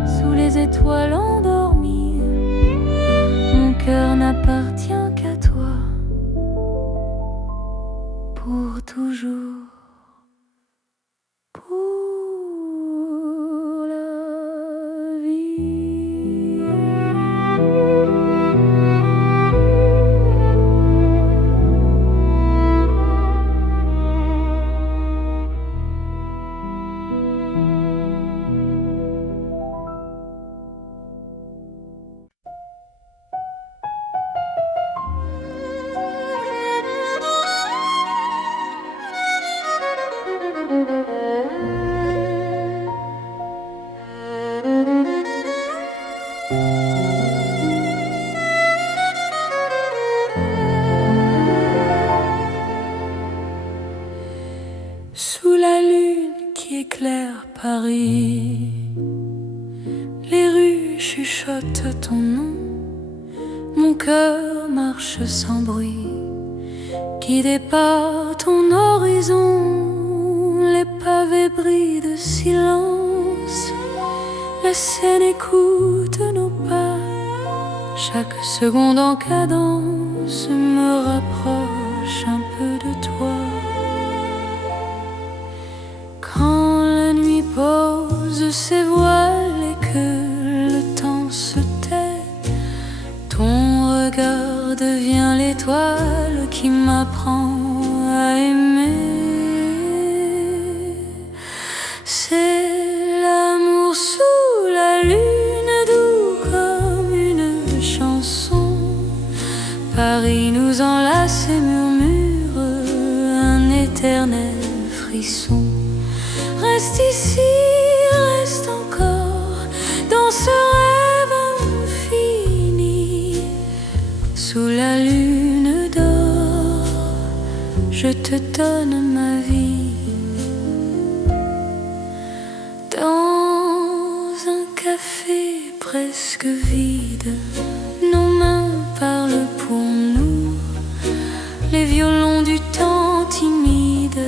sous les étoiles endormies. Mon cœur n'appartient qu'à toi, pour toujours. Paris. Les rues chuchotent ton nom, mon cœur marche sans bruit, guidé par ton horizon. Les pavés brillent de silence, la Seine écoute nos pas. Chaque seconde en cadence me rapproche un peu de toi. Quand la nuit pose ses voiles et que le temps se tait, ton regard devient l'étoile qui m'apprend à aimer. C'est l'amour sous la lune, doux comme une chanson. Paris nous enlace et murmure un éternel frisson. Reste ici, reste encore dans ce rêve infini. Sous la lune d'or, je te donne ma vie. Dans un café presque vide, nos mains parlent pour nous. Les violons du temps timide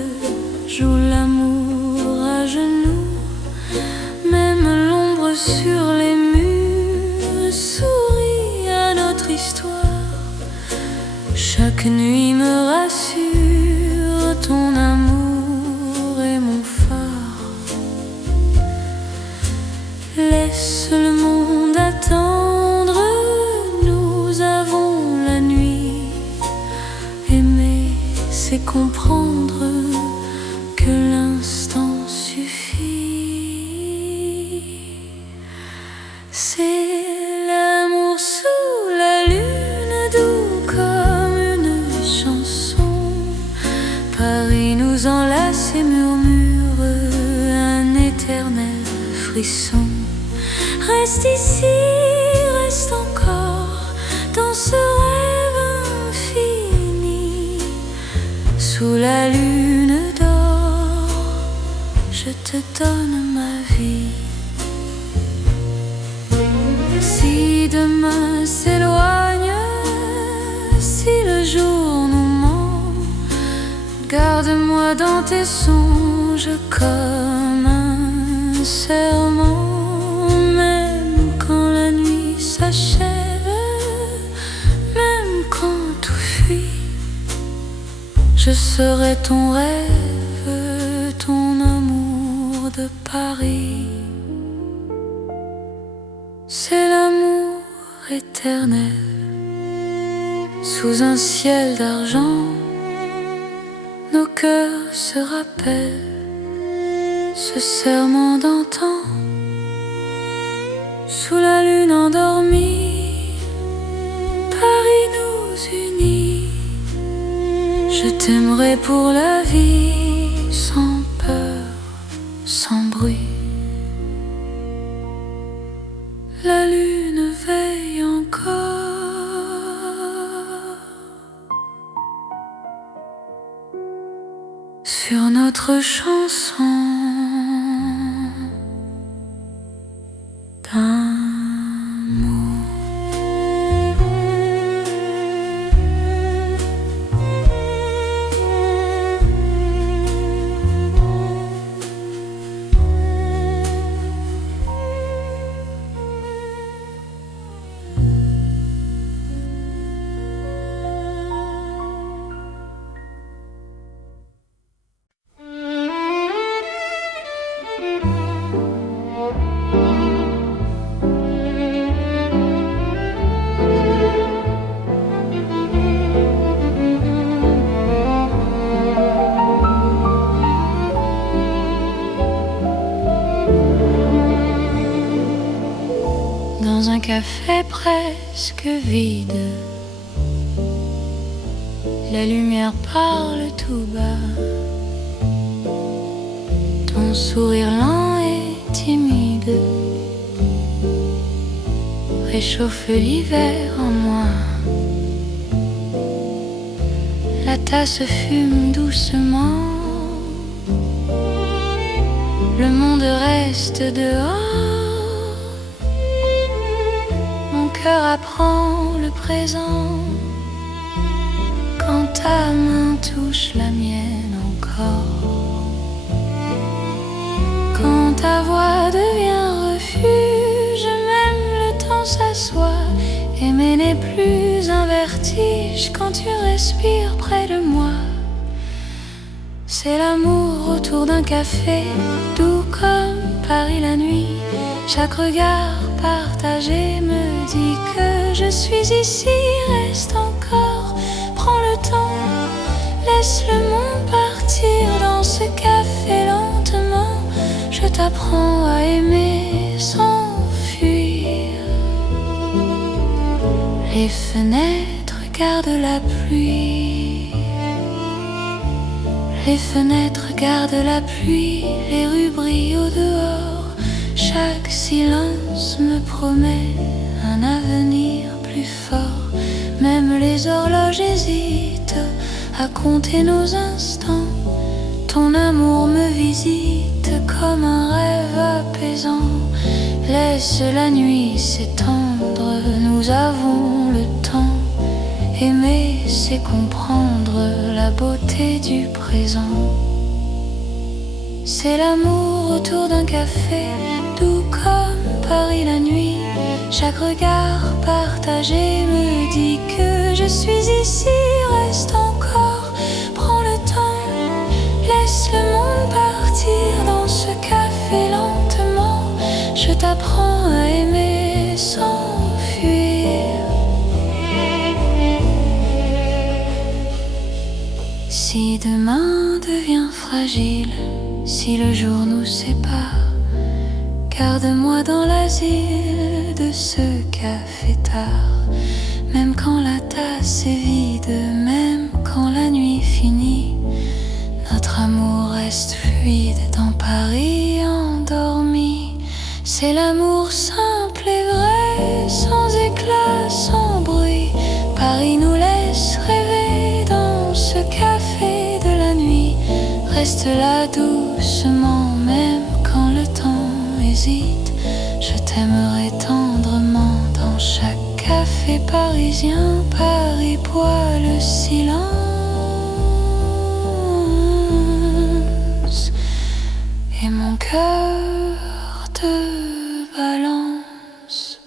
jouent l'amour à genoux. Même l'ombre sur les murs sourit à notre histoire. Chaque nuit me rassure, ton amour est mon phare. Laisse le monde attendre, nous avons la nuit. Aimer, c'est comprendre que l'instant suffit. C'est l'amour sous la lune, doux comme une chanson. Paris nous enlace et murmure un éternel frisson. Reste ici, reste encore dans ce rêve infini. Sous la lune d'or, je te donne ma vie. Si demain s'éloigne, si le jour nous ment, garde-moi dans tes songes comme un serment. Même quand la nuit s'achève, même quand tout fuit, je serai ton rêve, ton amour de Paris. C'est l'amour éternel, sous un ciel d'argent. Nos cœurs se rappellent ce serment d'antan. Sous la lune endormie, Paris nous unit. Je t'aimerai pour la vie, sans peur, sans bruit. La lune veille encore sur notre chanson d'amour. Dans un café presque vide, la lumière parle tout bas. Ton sourire lent et timide réchauffe l'hiver en moi. La tasse fume doucement, le monde reste dehors. Mon cœur apprend le présent quand ta main touche la mienne encore. Quand ta voix devient refuge, même le temps s'assoit. Aimer n'est plus un vertige quand tu respires près de moi. C'est l'amour autour d'un café, doux comme Paris la nuit. Chaque regard partagé me dit que je suis ici. Reste encore, prends le temps, laisse le monde partir dans ce café lentement. Je t'apprends à aimer sans fuir. Les fenêtres gardent la pluie. Les fenêtres gardent la pluie, les rues brillent au dehors. Chaque silence me promet un avenir plus fort. Même les horloges hésitent à compter nos instants. Ton amour me visite comme un rêve apaisant. Laisse la nuit s'étendre, nous avons le temps. Aimer, c'est comprendre la beauté du présent. C'est l'amour autour d'un café, doux comme Paris la nuit. Chaque regard partagé me dit que je suis ici. Reste encore, prends le temps, laisse le monde partir dans ce café lentement. Je t'apprends à aimer sans fuir. Si demain devient fragile, si le jour nous sépare, garde-moi dans l'asile de ce café tard. Même quand la tasse est vide, même quand la nuit finit, notre amour reste fluide dans Paris endormi. C'est l'amour simple et vrai, sans éclat, sans bruit. Paris nous laisse rêver dans ce café de la nuit. Reste là doucement, même quand le temps hésite. Je t'aimerai tendrement dans chaque café parisien. Paris boit le silence et mon cœur te balance.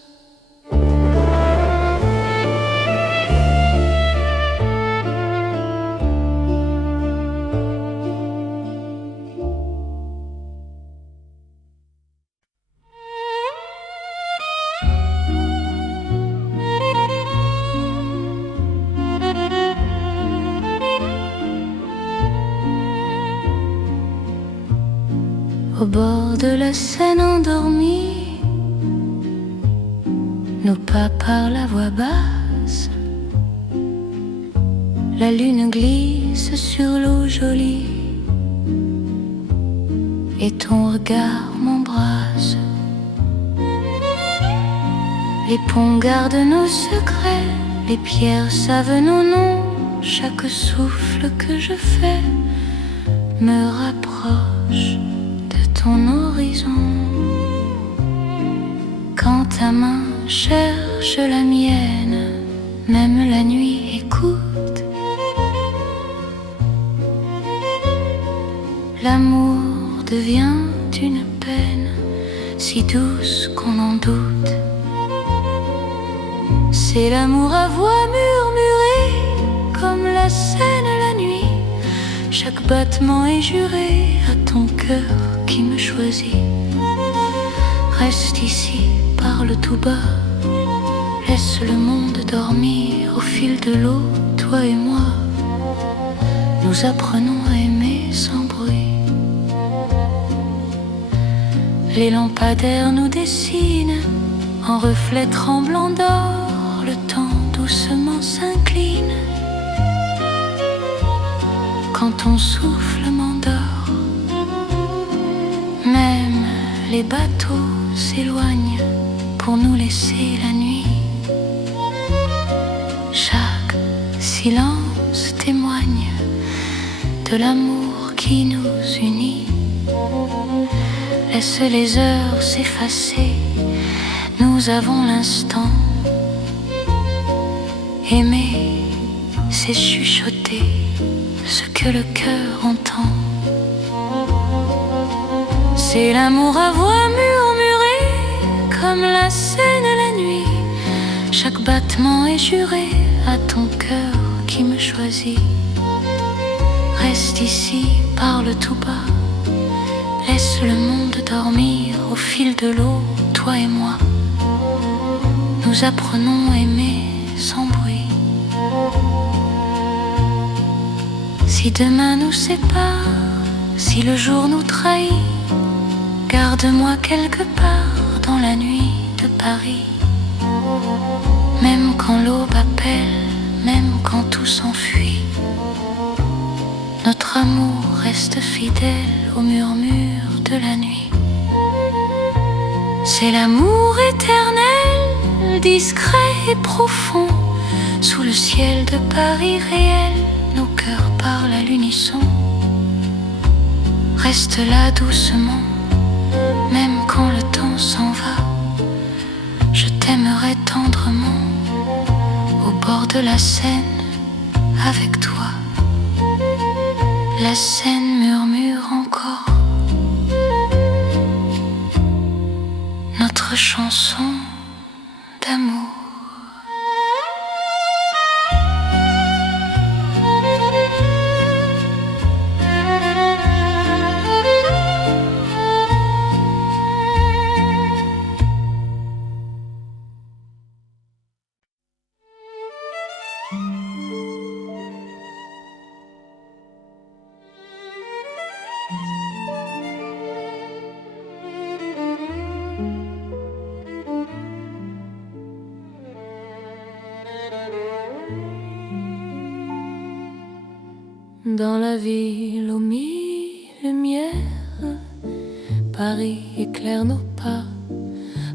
Au bord de la Seine endormie, nos pas parlent à voix basse. La lune glisse sur l'eau jolie et ton regard m'embrasse. Les ponts gardent nos secrets, les pierres savent nos noms. Chaque souffle que je fais me rapproche ton horizon. Quand ta main cherche la mienne, même la nuit écoute. L'amour devient une peine si douce qu'on en doute. C'est l'amour à voix murmurée comme la Seine la nuit. Chaque battement est juré à ton cœur qui me choisit. Reste ici, parle tout bas, laisse le monde dormir. Au fil de l'eau, toi et moi, nous apprenons à aimer sans bruit. Les lampadaires nous dessinent en reflets tremblants d'or. Le temps doucement s'incline quand ton souffle m'endort. Même les bateaux s'éloignent pour nous laisser la nuit. Chaque silence témoigne de l'amour qui nous unit. Laisse les heures s'effacer, nous avons l'instant. Aimer, c'est chuchoter ce que le cœur entend. C'est l'amour à voix murmurée, comme la Seine la nuit. Chaque battement est juré à ton cœur qui me choisit. Reste ici, parle tout bas, laisse le monde dormir au fil de l'eau, toi et moi. Nous apprenons à aimer sans bruit. Si demain nous sépare, si le jour nous trahit, garde-moi quelque part dans la nuit de Paris. Même quand l'aube appelle, même quand tout s'enfuit, notre amour reste fidèle au murmure de la nuit. C'est l'amour éternel, discret et profond. Sous le ciel de Paris réel, nos cœurs parlent à l'unisson. Reste là doucement, même quand le temps s'en va. Je t'aimerai tendrement, au bord de la Seine, avec toi. La Seine murmure encore notre chanson d'amour. Dans la ville aux mille lumières, Paris éclaire nos pas.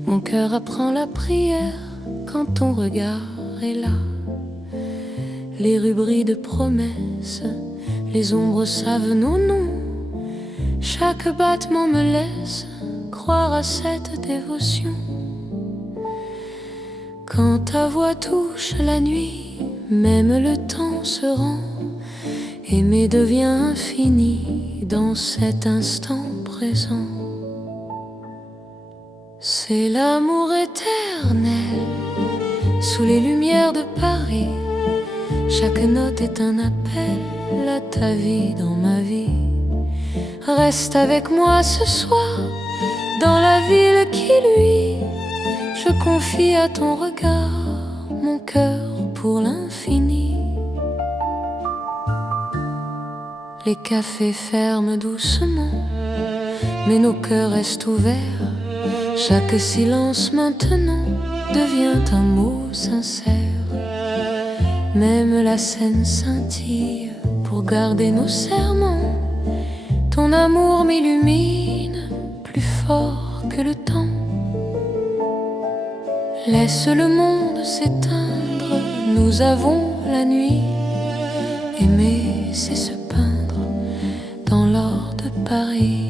Mon cœur apprend la prière quand ton regard est là. Les rues brillent de promesses, les ombres savent nos noms. Chaque battement me laisse croire à cette dévotion. Quand ta voix touche la nuit, même le temps se rend. Aimer devient infini dans cet instant présent. C'est l'amour éternel sous les lumières de Paris. Chaque note est un appel à ta vie dans ma vie. Reste avec moi ce soir dans la ville qui luit. Je confie à ton regard mon cœur pour l'infini. Les cafés ferment doucement, mais nos cœurs restent ouverts. Chaque silence maintenant devient un mot sincère. Même la Seine scintille pour garder nos serments. Ton amour m'illumine plus fort que le temps. Laisse le monde s'éteindre, nous avons la nuit. Aimer, c'est se peindre dans l'or de Paris.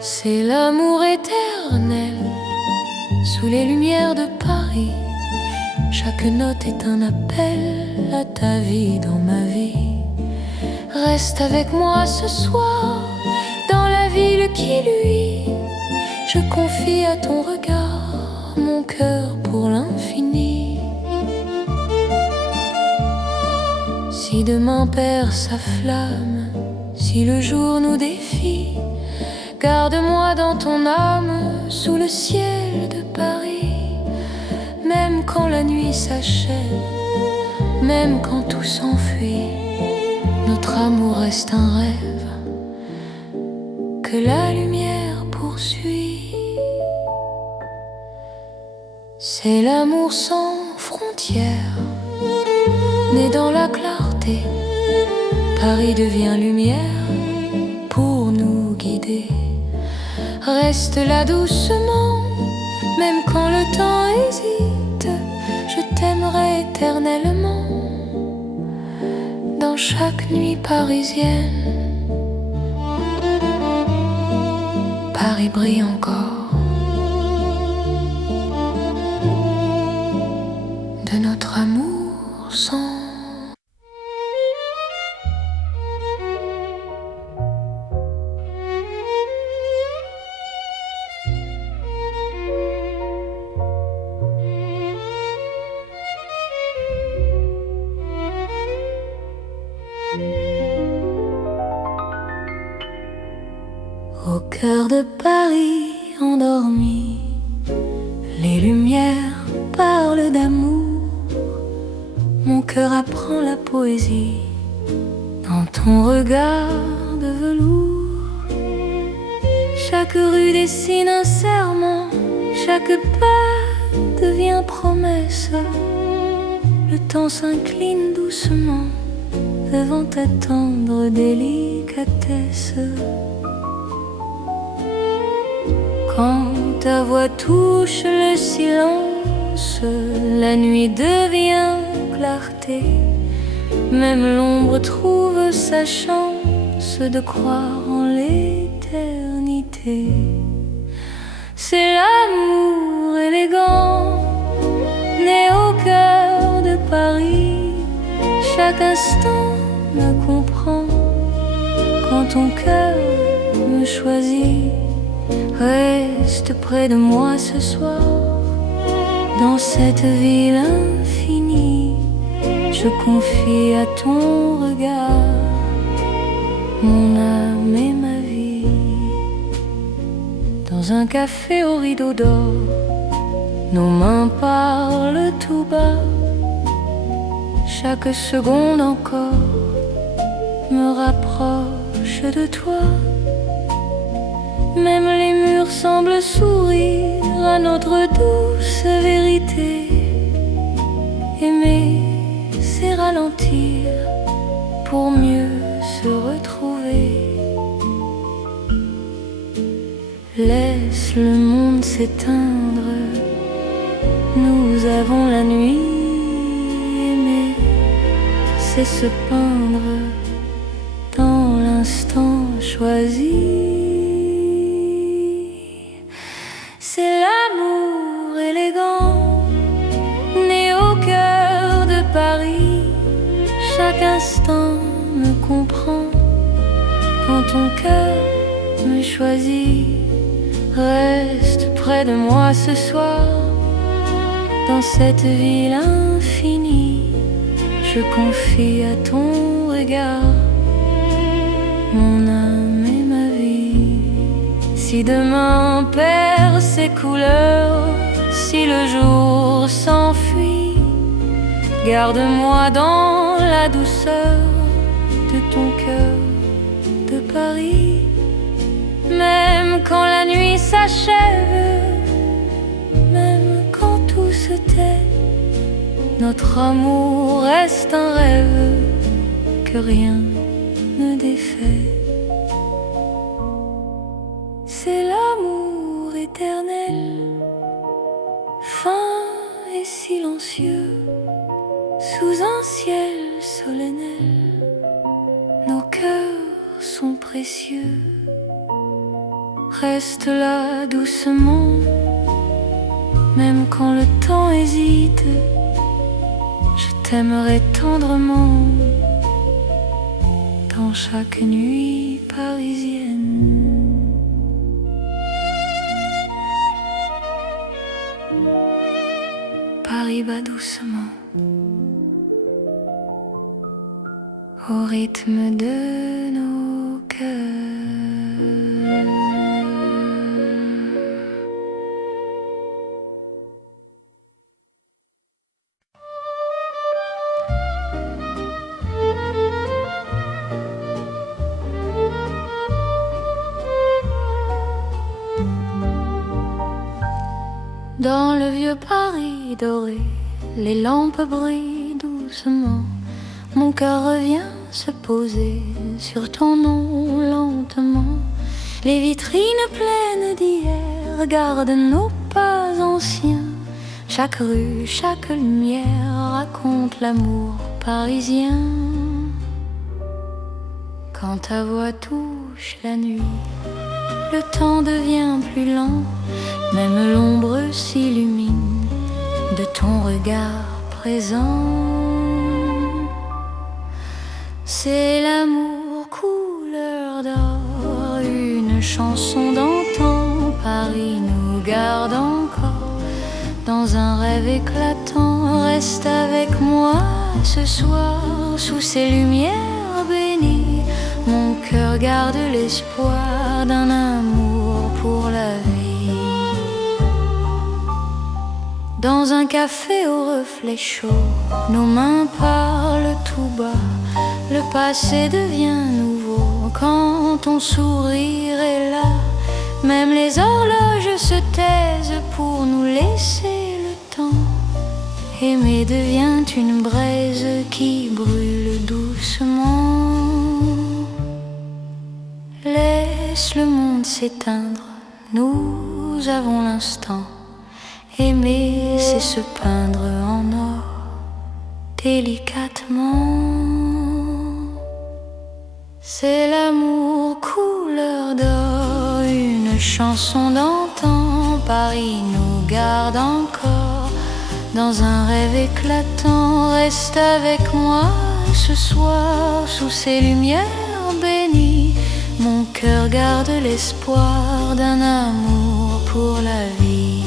C'est l'amour éternel sous les lumières de Paris. Chaque note est un appel à ta vie dans ma vie. Reste avec moi ce soir dans la ville qui luit. Je confie à ton regard mon cœur pour l'infini. Si demain perd sa flamme, si le jour nous défie, garde-moi dans ton âme sous le ciel de Paris. Même quand la nuit s'achève, même quand tout s'enfuit, notre amour reste un rêve que la lumière poursuit. C'est l'amour sans frontières, né dans la clarté. Paris devient lumière pour nous guider. Reste là doucement, même quand le temps hésite. Je t'aimerai éternellement dans chaque nuit parisienne. Paris brille encore de notre amour sans. Au cœur de Paris endormi, les lumières parlent d'amour. Mon cœur apprend la poésie dans ton regard de velours. Chaque rue dessine un serment, chaque pas devient promesse. Le temps s'incline doucement devant ta tendre délicatesse. Quand ta voix touche le silence, la nuit devient clarté. Même l'ombre trouve sa chance de croire en l'éternité. C'est l'amour élégant, né au cœur de Paris. Chaque instant me comprend quand ton cœur me choisit. Reste près de moi ce soir, dans cette ville infinie. Je confie à ton regard mon âme et ma vie. Dans un café au rideau d'or, nos mains parlent tout bas. Chaque seconde encore me rapproche de toi. Même les murs semblent sourire à notre douce vérité. Aimer, c'est ralentir pour mieux se retrouver. Laisse le monde s'éteindre, nous avons la nuit. Aimer, c'est se peindre dans l'instant choisi. C'est l'amour élégant, né au cœur de Paris. Chaque instant me comprend quand ton cœur me choisit. Reste près de moi ce soir, dans cette ville infinie. Je confie à ton regard mon âme et ma vie. Si demain perd ses couleurs, si le jour s'enfuit, garde-moi dans la douceur de ton cœur de Paris. Même quand la nuit s'achève, même quand tout se tait, notre amour reste un rêve que rien ne défait. C'est l'amour éternel, fin et silencieux, sous un ciel solennel. Nos cœurs sont précieux. Reste là doucement, même quand le temps hésite. Je t'aimerai tendrement dans chaque nuit parisienne. Paris bat doucement au rythme de nos cœurs. Dans le vieux Paris doré, les lampes brillent doucement. Mon cœur revient se poser sur ton nom lentement. Les vitrines pleines d'hier gardent nos pas anciens. Chaque rue, chaque lumière raconte l'amour parisien. Quand ta voix touche la nuit, le temps devient plus lent, même l'ombre s'illumine de ton regard présent. C'est l'amour couleur d'or, une chanson d'antan. Paris nous garde encore dans un rêve éclatant. Reste avec moi ce soir sous ces lumières bénies. Mon cœur garde l'espoir d'un amour pour la vie. Dans un café au reflet chaud, nos mains parlent tout bas. Le passé devient nouveau quand ton sourire est là. Même les horloges se taisent pour nous laisser le temps. Aimer devient une braise qui brûle doucement. Laisse le monde s'éteindre, nous avons l'instant. Aimer, c'est se peindre en or, délicatement. C'est l'amour couleur d'or, une chanson d'antan. Paris nous garde encore dans un rêve éclatant. Reste avec moi ce soir sous ces lumières bénies. Mon cœur garde l'espoir d'un amour pour la vie.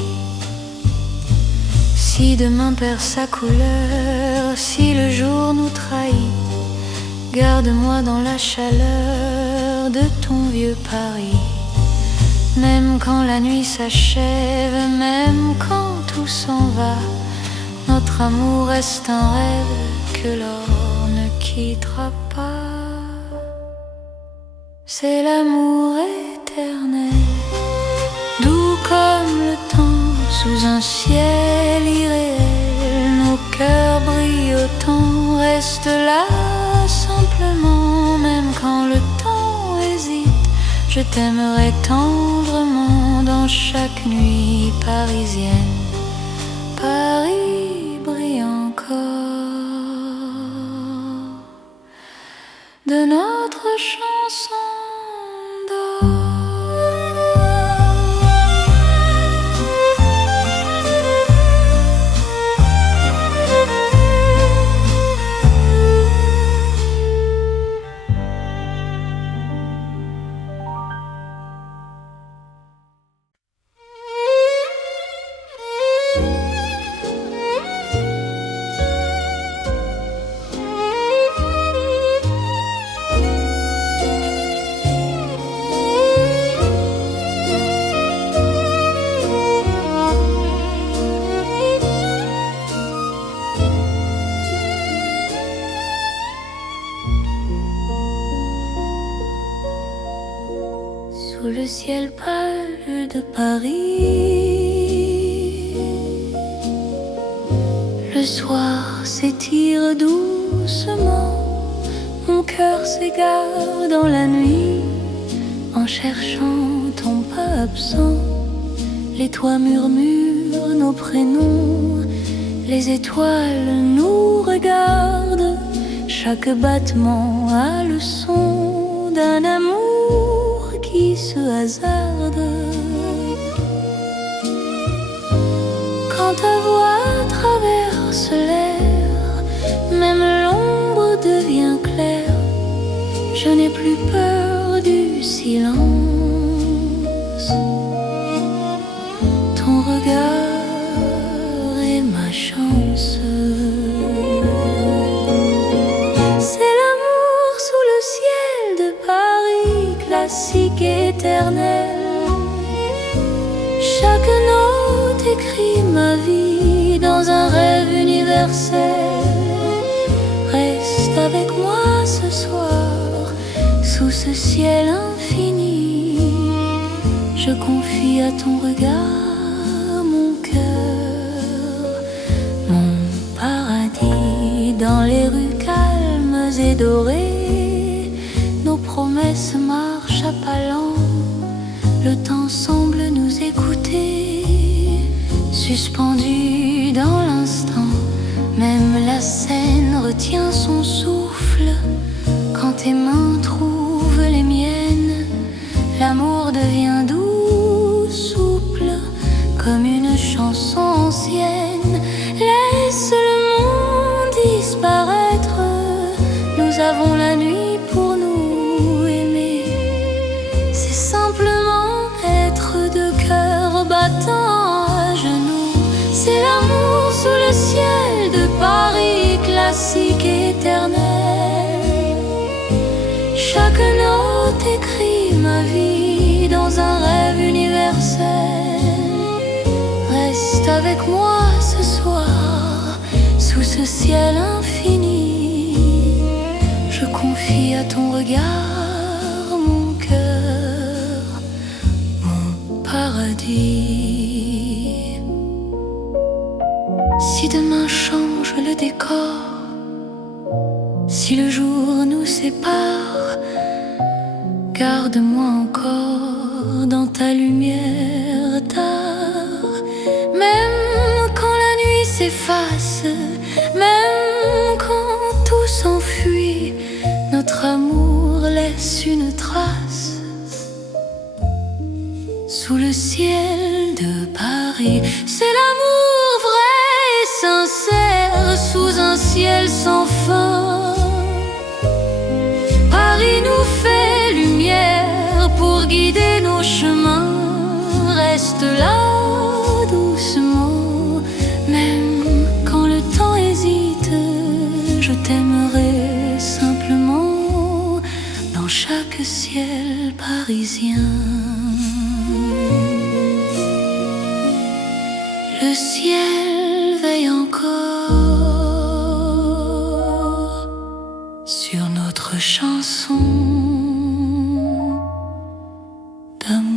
Si demain perd sa couleur, si le jour nous trahit, garde-moi dans la chaleur de ton vieux Paris. Même quand la nuit s'achève, même quand tout s'en va, notre amour reste un rêve que l'or ne quittera pas. C'est l'amour éternel, doux comme le temps, sous un ciel irréel. Nos cœurs brillent autant, reste là simplement. Même quand le temps hésite, je t'aimerai tendrement. Dans chaque nuit parisienne, Paris brille encore de notre chanson d'or. Sous le ciel pâle de Paris, le soir s'étire doucement. Mon cœur s'égare dans la nuit en cherchant ton pas absent. Les toits murmurent nos prénoms, les étoiles nous regardent. Chaque battement a le son d'un amour qui se hasarde. Quand ta voix traverse l'air, même l'ombre devient claire. Je n'ai plus peur du silence. Ton regard est ma chance. C'est l'amour sous le ciel de Paris, classique éternel. Chaque note écrit ma vie dans un rêve universel. Reste avec moi ce soir sous ce ciel infini. Je confie à ton regard mon cœur, mon paradis. Dans les rues calmes et dorées, nos promesses marchent à pas lents. Le temps semble nous écouter, suspendu dans l'instant. Même la scène retient son souffle quand tes mains trouvent les miennes. L'amour devient nous avons la nuit pour nous aimer. C'est simplement être deux cœurs battant à genoux. C'est l'amour sous le ciel de Paris, classique et éternel. Chaque note écrit ma vie dans un rêve universel. Reste avec moi ce soir, sous ce ciel infini. Je confie à ton regard mon cœur, mon paradis. Si demain change le décor, si le jour nous sépare, garde-moi encore dans ta lumière tard. Même quand la nuit s'efface, même quand tout s'enfuit, notre amour laisse une trace sous le ciel de Paris. C'est l'amour vrai et sincère sous un ciel sans fin. Paris nous fait lumière pour guider nos chemins. Reste là doucement, même quand le temps hésite. Je t'aimerai simplement dans chaque ciel parisien. Le ciel veille encore sur notre chanson d'amour.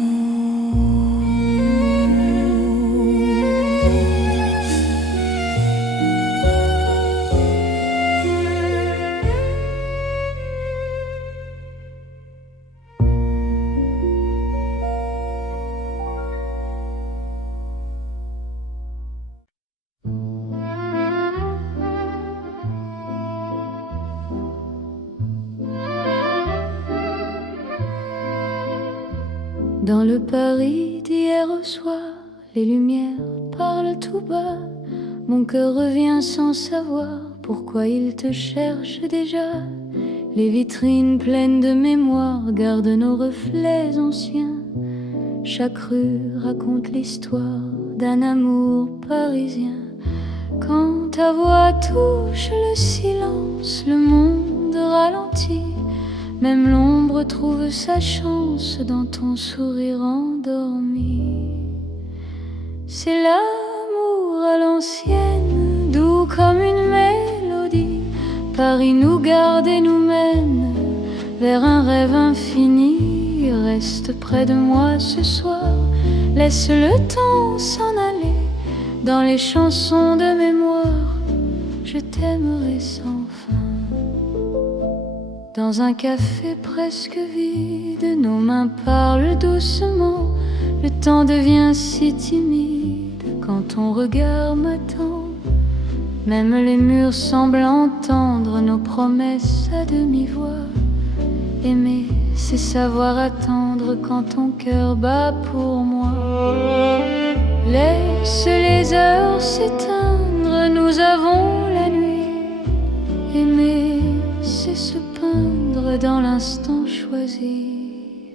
Dans le Paris d'hier au soir, les lumières parlent tout bas. Mon cœur revient sans savoir pourquoi il te cherche déjà. Les vitrines pleines de mémoire gardent nos reflets anciens. Chaque rue raconte l'histoire d'un amour parisien. Quand ta voix touche le silence, le monde ralentit. Même l'ombre trouve sa chance dans ton sourire endormi. C'est l'amour à l'ancienne, doux comme une mélodie. Paris nous garde et nous mène vers un rêve infini. Reste près de moi ce soir, laisse le temps s'en aller. Dans les chansons de mémoire, je t'aimerai sans fin. Dans un café presque vide, nos mains parlent doucement. Le temps devient si timide quand ton regard m'attend. Même les murs semblent entendre nos promesses à demi-voix. Aimer, c'est savoir attendre quand ton cœur bat pour moi. Laisse les heures s'éteindre, nous avons la nuit. Aimer, c'est se peindre dans l'instant choisi.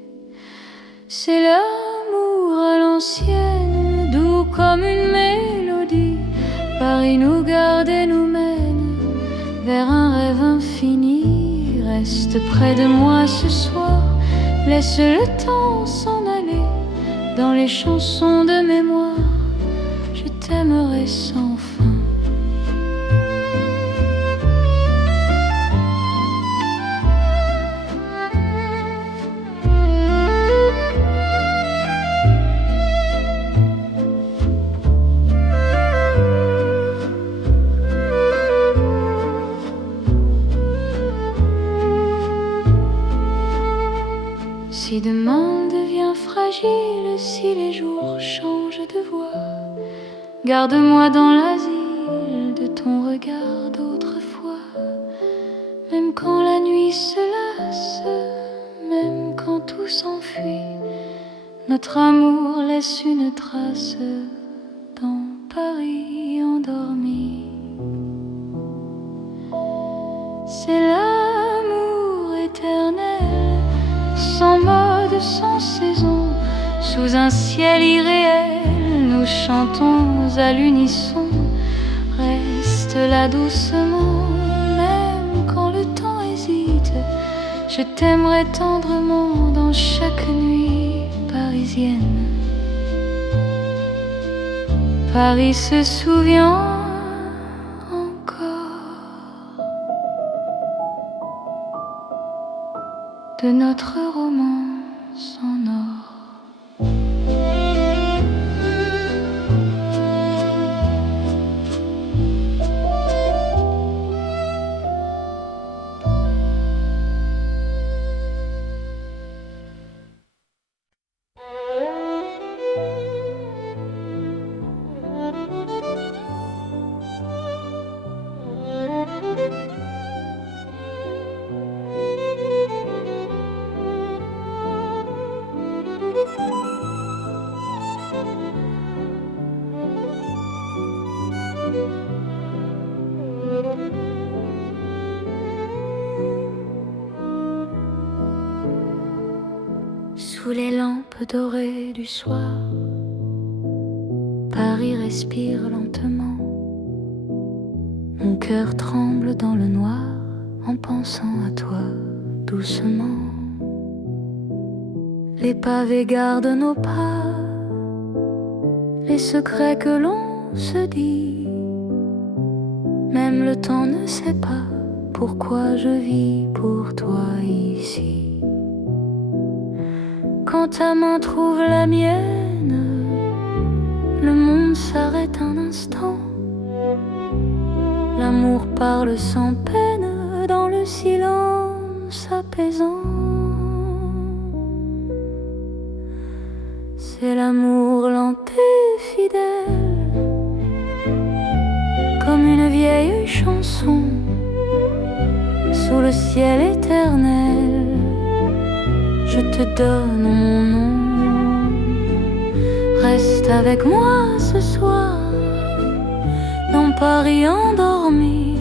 C'est l'amour à l'ancienne, doux comme une mélodie. Paris nous garde et nous mène vers un rêve infini. Reste près de moi ce soir, laisse le temps s'en aller. Dans les chansons de mémoire, je t'aimerai sans fin. Si demain devient fragile, si les jours changent de voix, garde-moi dans l'asile de ton regard d'autrefois. Même quand la nuit se lasse, même quand tout s'enfuit, notre amour laisse une trace dans Paris endormi. C'est là sans saison, sous un ciel irréel, nous chantons à l'unisson. Reste là doucement, même quand le temps hésite. Je t'aimerai tendrement dans chaque nuit parisienne. Paris se souvient encore de notre romance en or. Sous les lampes dorées du soir, Paris respire lentement. Mon cœur tremble dans le noir en pensant à toi doucement. Les pavés gardent nos pas, les secrets que l'on se dit. Même le temps ne sait pas pourquoi je vis pour toi ici. Quand ta main trouve la mienne, le monde s'arrête un instant. L'amour parle sans peine dans le silence apaisant. C'est l'amour lent et fidèle, comme une vieille chanson sous le ciel éternel. Je te donne mon nom. Reste avec moi ce soir dans Paris endormi.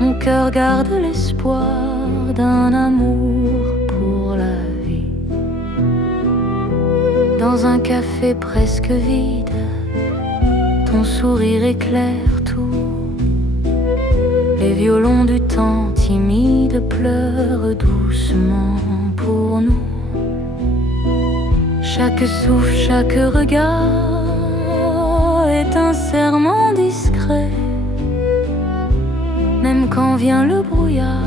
Mon cœur garde l'espoir d'un amour pour la vie. Dans un café presque vide, ton sourire éclaire tout. Les violons du temps timide pleurent doucement pour nous. Chaque souffle, chaque regard est un serment discret. Même quand vient le brouillard,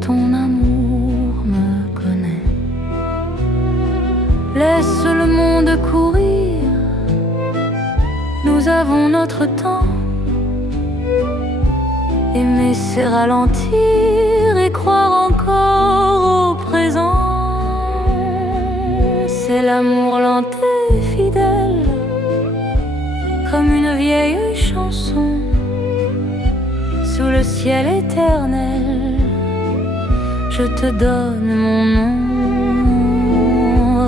ton amour me connaît. Laisse le monde courir, nous avons notre temps. Aimer c'est ralentir et croire encore au présent. C'est l'amour lent et fidèle, comme une vieille chanson sous le ciel éternel. Je te donne mon nom.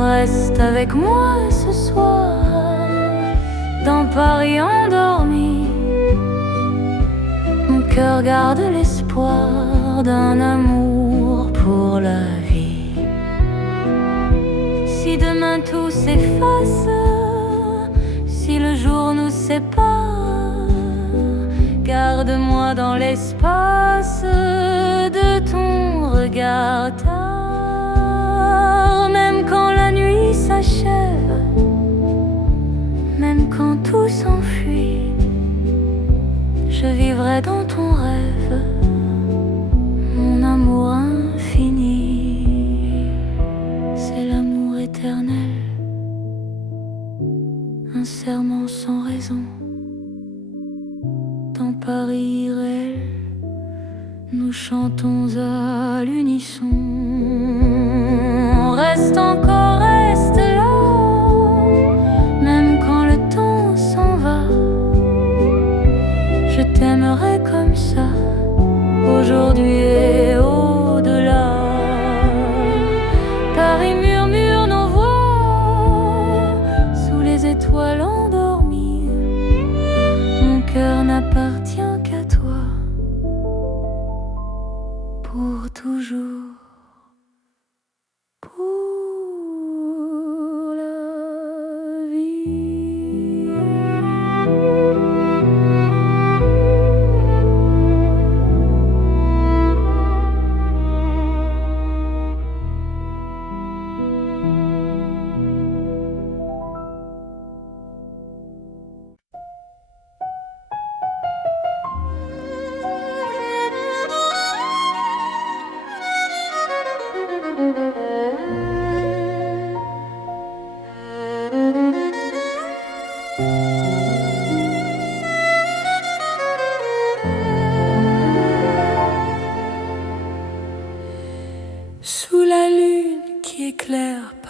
Reste avec moi ce soir dans Paris endormi. Mon cœur garde l'espoir d'un amour pour la vie. Si demain tout s'efface, si le jour nous sépare, garde-moi dans l'espace de ton regard tard. Même quand la nuit s'achève, même quand tout s'enfuit, je vivrai dans ton rêve, mon amour infini. C'est l'amour éternel, un serment sans raison. Dans Paris irréel, nous chantons à l'unisson. Reste encore, reste là, même quand le temps s'en va. Je t'aimerai comme ça, aujourd'hui et au-delà. Paris murmure nos voix sous les étoiles endormies. Mon cœur n'appartient qu'à toi, pour toujours.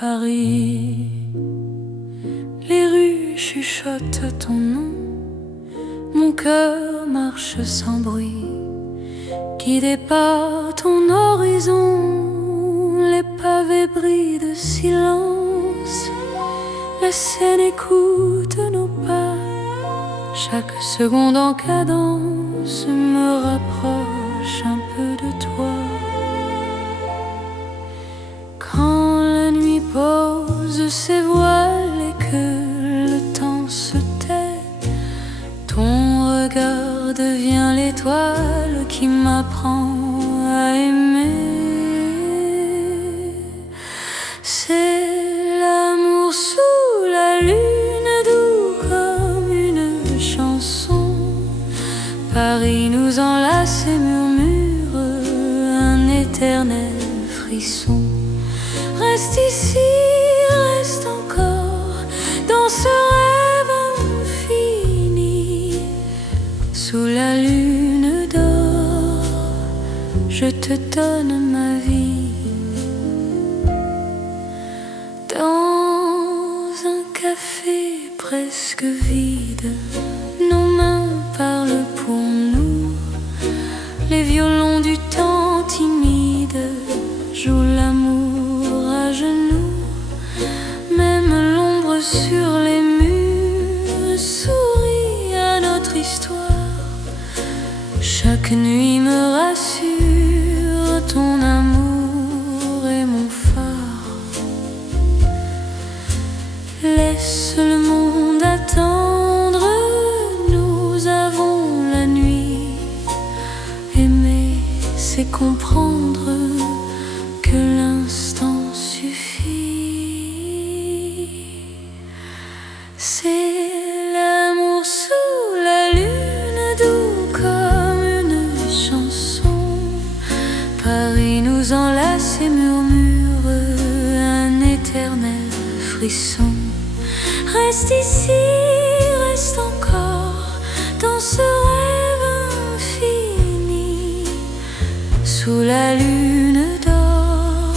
Paris. Les rues chuchotent ton nom, mon cœur marche sans bruit, guidé par ton horizon. Les pavés brillent de silence, la Seine écoute nos pas. Chaque seconde en cadence me rapproche un peu de toi. Quand la nuit pose ses voiles et que le temps se tait, ton regard devient l'étoile qui m'apprend à aimer. C'est l'amour sous la lune, doux comme une chanson. Paris nous enlace et murmure un éternel frisson. Reste ici, reste encore dans ce rêve infini. Sous la lune d'or, je te donne ma vie. Dans un café presque vide, nos mains parlent pour nous. Les violons du temps timide jouent l'amour à genoux. Même l'ombre sur les murs sourit à notre histoire. Chaque nuit me rassure, ton amour est mon phare. Laisse le monde attendre, nous avons la nuit. Aimer, c'est comprendre que l'instant suffit. C'est l'amour sous la lune, doux comme une chanson. Paris nous enlace et murmure un éternel frisson. Reste ici, reste encore dans ce rêve infini. Sous la lune d'or,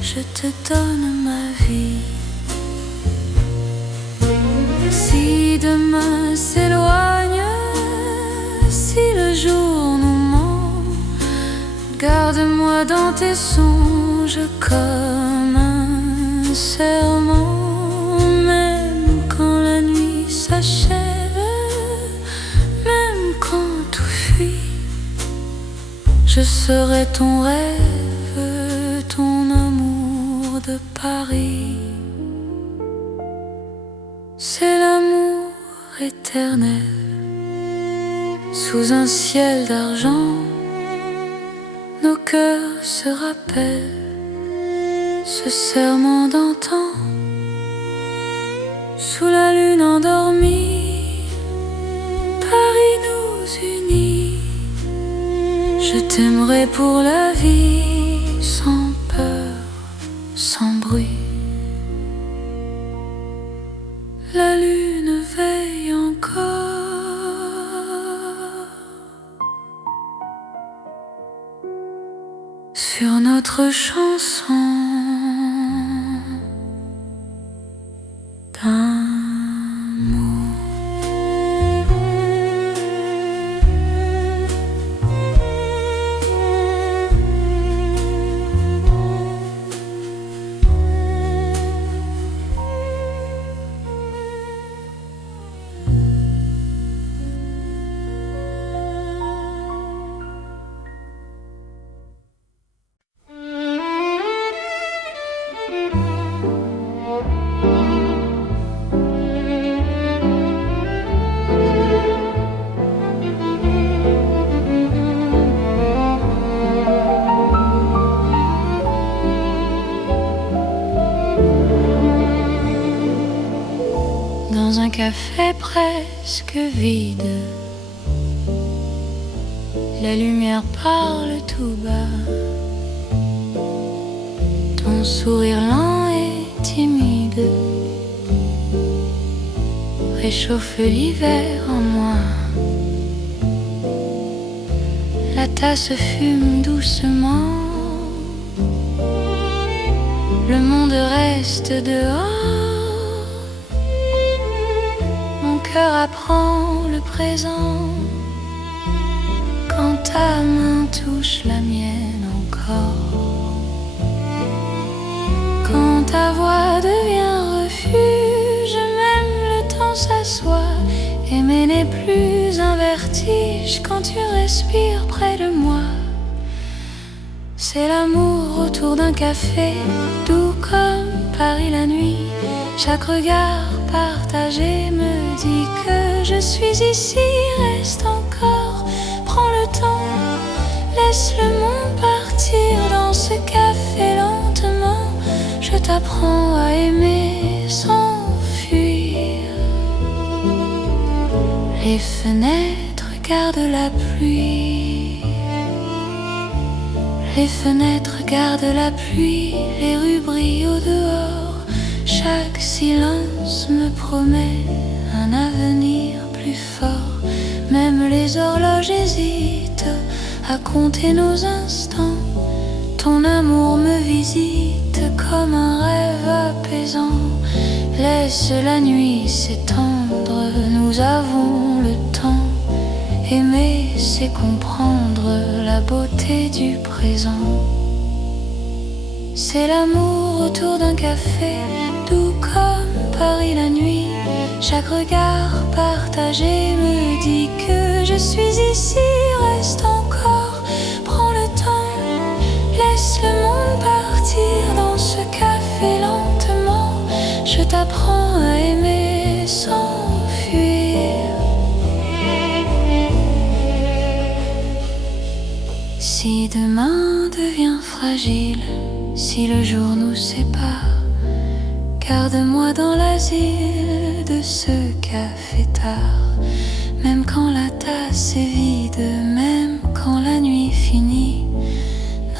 je te donne ma vie. Si demain s'éloigne, si le jour nous ment, garde-moi dans tes songes comme un serment. Même quand la nuit s'achève, même quand tout fuit, je serai ton rêve, ton amour de Paris. C'est l'amour éternel, sous un ciel d'argent. Nos cœurs se rappellent ce serment d'antan. Sous la lune endormie, Paris nous unit. Je t'aimerai pour la vie, sans peur, sans bruit. La lune veille encore sur notre chanson d'amour. Dans un café presque vide, la lumière parle tout bas. Ton sourire lent et timide réchauffe l'hiver en moi. La tasse fume doucement, le monde reste dehors. Mon cœur apprend le présent quand ta main touche la mienne encore. Quand ta voix devient refuge, même le temps s'assoit. Aimer n'est plus un vertige quand tu respires près de moi. C'est l'amour autour d'un café, doux comme Paris la nuit. Chaque regard partagé me dit que je suis ici. Reste encore, prends le temps, laisse le monde partir dans ce café lentement. Je t'apprends à aimer sans fuir. Les fenêtres gardent la pluie. Les fenêtres gardent la pluie, les rues brillent au dehors. Chaque silence me promet un avenir plus fort. Même les horloges hésitent à compter nos instants. Ton amour me visite comme un rêve apaisant. Laisse la nuit s'étendre, nous avons le temps. Aimer, c'est comprendre la beauté du présent. C'est l'amour autour d'un café, doux comme Paris la nuit. Chaque regard partagé me dit que je suis ici. Reste encore, prends le temps, laisse le monde partir dans ce café lentement. Je t'apprends à aimer sans fuir. Si demain devient fragile, si le jour nous sépare, garde-moi dans l'asile de ce café tard. Même quand la tasse est vide, même quand la nuit finit,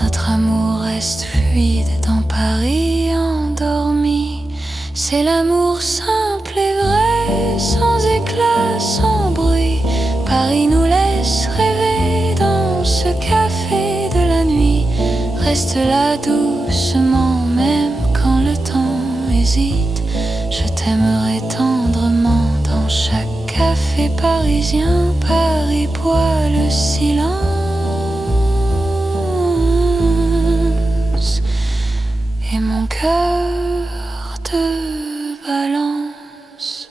notre amour reste fluide dans Paris endormi. C'est l'amour simple et vrai, sans éclat, sans bruit. Paris nous laisse rêver dans ce café de la nuit. Reste là doucement, même quand le temps hésite. Je t'aimerai tendrement dans chaque café parisien. Paris boit le silence et mon cœur te balance.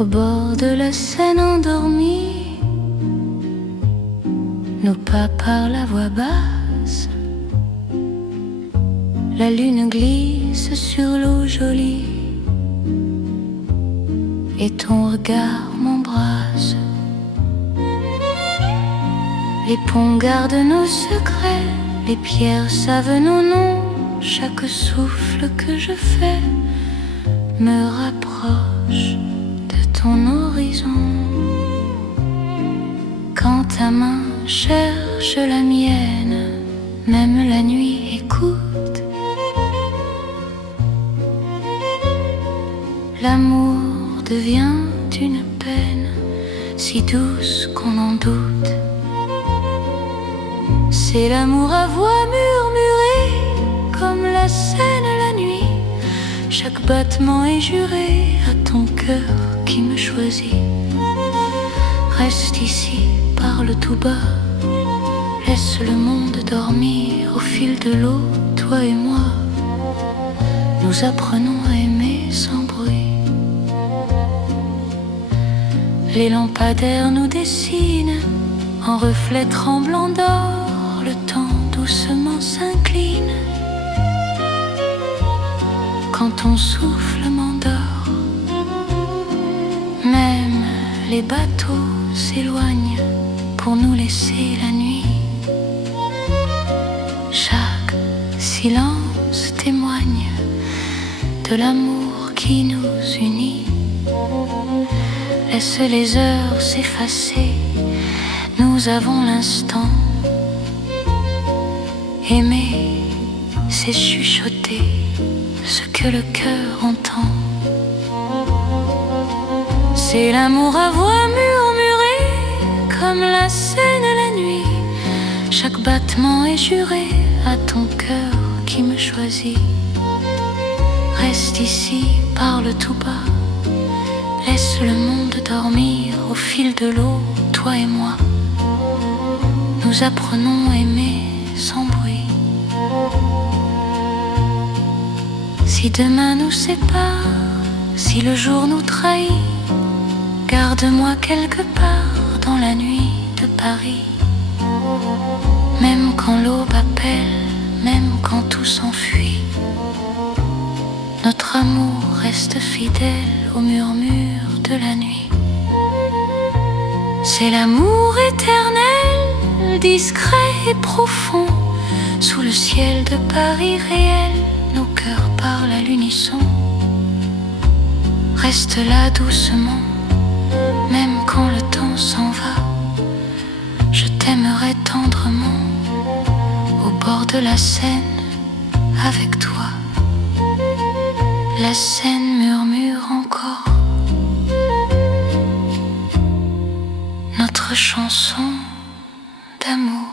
Au bord de la Seine endormie, nos pas parlent à voix basse. La lune glisse sur l'eau jolie et ton regard m'embrasse. Les ponts gardent nos secrets, les pierres savent nos noms. Chaque souffle que je fais me rapproche ton horizon. Quand ta main cherche la mienne, même la nuit écoute. L'amour devient une peine si douce qu'on en doute. C'est l'amour à voix murmurée comme la Seine la nuit. Chaque battement est juré à ton cœur qui me choisit. Reste ici, parle tout bas, laisse le monde dormir. Au fil de l'eau, toi et moi, nous apprenons à aimer sans bruit. Les lampadaires nous dessinent en reflets tremblants d'or. Le temps doucement s'incline quand ton souffle m'endort. Même les bateaux s'éloignent pour nous laisser la nuit. Chaque silence témoigne de l'amour qui nous unit. Laisse les heures s'effacer, nous avons l'instant. Aimer, c'est chuchoter ce que le cœur entend. C'est l'amour à voix murmurée, comme la Seine la nuit. Chaque battement est juré à ton cœur qui me choisit. Reste ici, parle tout bas, laisse le monde dormir au fil de l'eau, toi et moi. Nous apprenons à aimer sans bruit. Si demain nous sépare, si le jour nous trahit, garde-moi quelque part dans la nuit de Paris. Même quand l'aube appelle, même quand tout s'enfuit, notre amour reste fidèle au murmure de la nuit. C'est l'amour éternel, discret et profond. Sous le ciel de Paris réel, nos cœurs parlent à l'unisson. Reste là doucement, même quand le temps s'en va. Je t'aimerai tendrement, au bord de la Seine, avec toi. La Seine murmure encore notre chanson d'amour.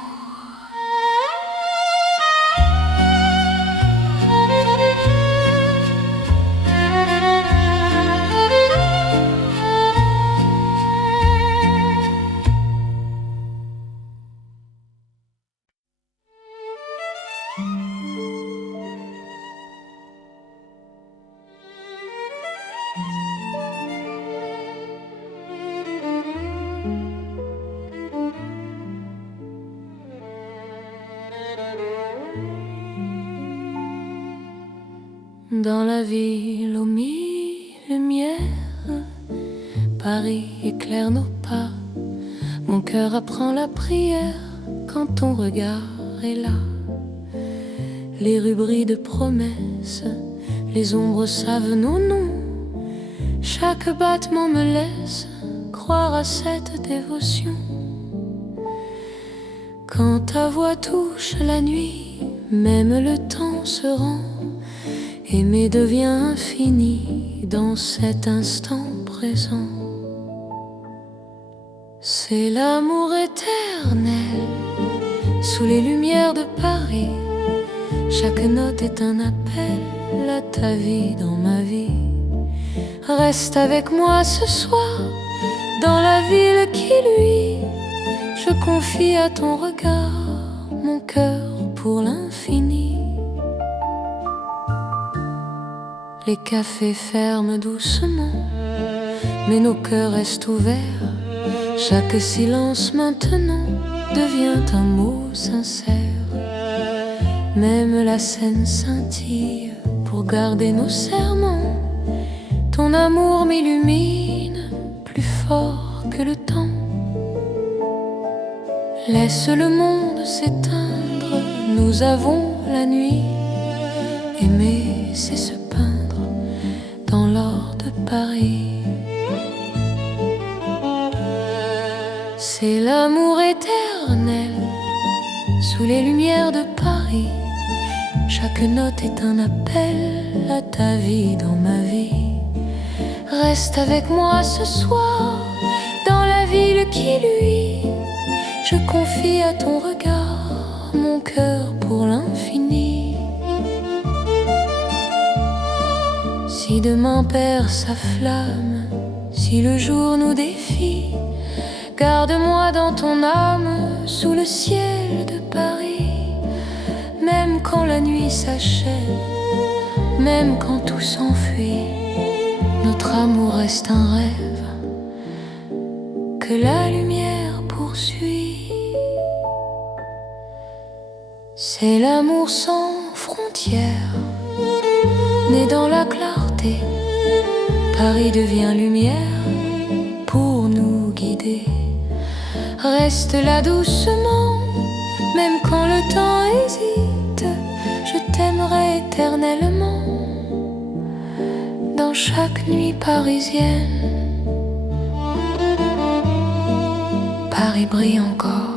Dans la ville aux mille lumières, Paris éclaire nos pas. Mon cœur apprend la prière quand ton regard est là. Les rues brillent de promesses, les ombres savent nos noms. Chaque battement me laisse croire à cette dévotion. Quand ta voix touche la nuit, même le temps se rend. Aimer devient infini dans cet instant présent. C'est l'amour éternel sous les lumières de Paris. Chaque note est un appel à ta vie dans ma vie. Reste avec moi ce soir dans la ville qui luit. Je confie à ton regard mon cœur pour l'infini. Les cafés ferment doucement, mais nos cœurs restent ouverts. Chaque silence maintenant devient un mot sincère. Même la Seine scintille pour garder nos serments. Ton amour m'illumine plus fort que le temps. Laisse le monde s'éteindre, nous avons la nuit. Aimer, c'est se peindre dans l'or de Paris. C'est l'amour éternel sous les lumières de Paris. Chaque note est un appel à ta vie dans ma vie. Reste avec moi ce soir dans la ville qui luit. Je confie à ton regard mon cœur pour l'infini. Si demain perd sa flamme, si le jour nous défie, garde-moi dans ton âme sous le ciel de Paris. Même quand la nuit s'achève, même quand tout s'enfuit, notre amour reste un rêve que la lumière poursuit. C'est l'amour sans frontières, né dans la clarté. Paris devient lumière pour nous guider. Reste là doucement, même quand le temps hésite. Je t'aimerai éternellement dans chaque nuit parisienne. Paris brille encore.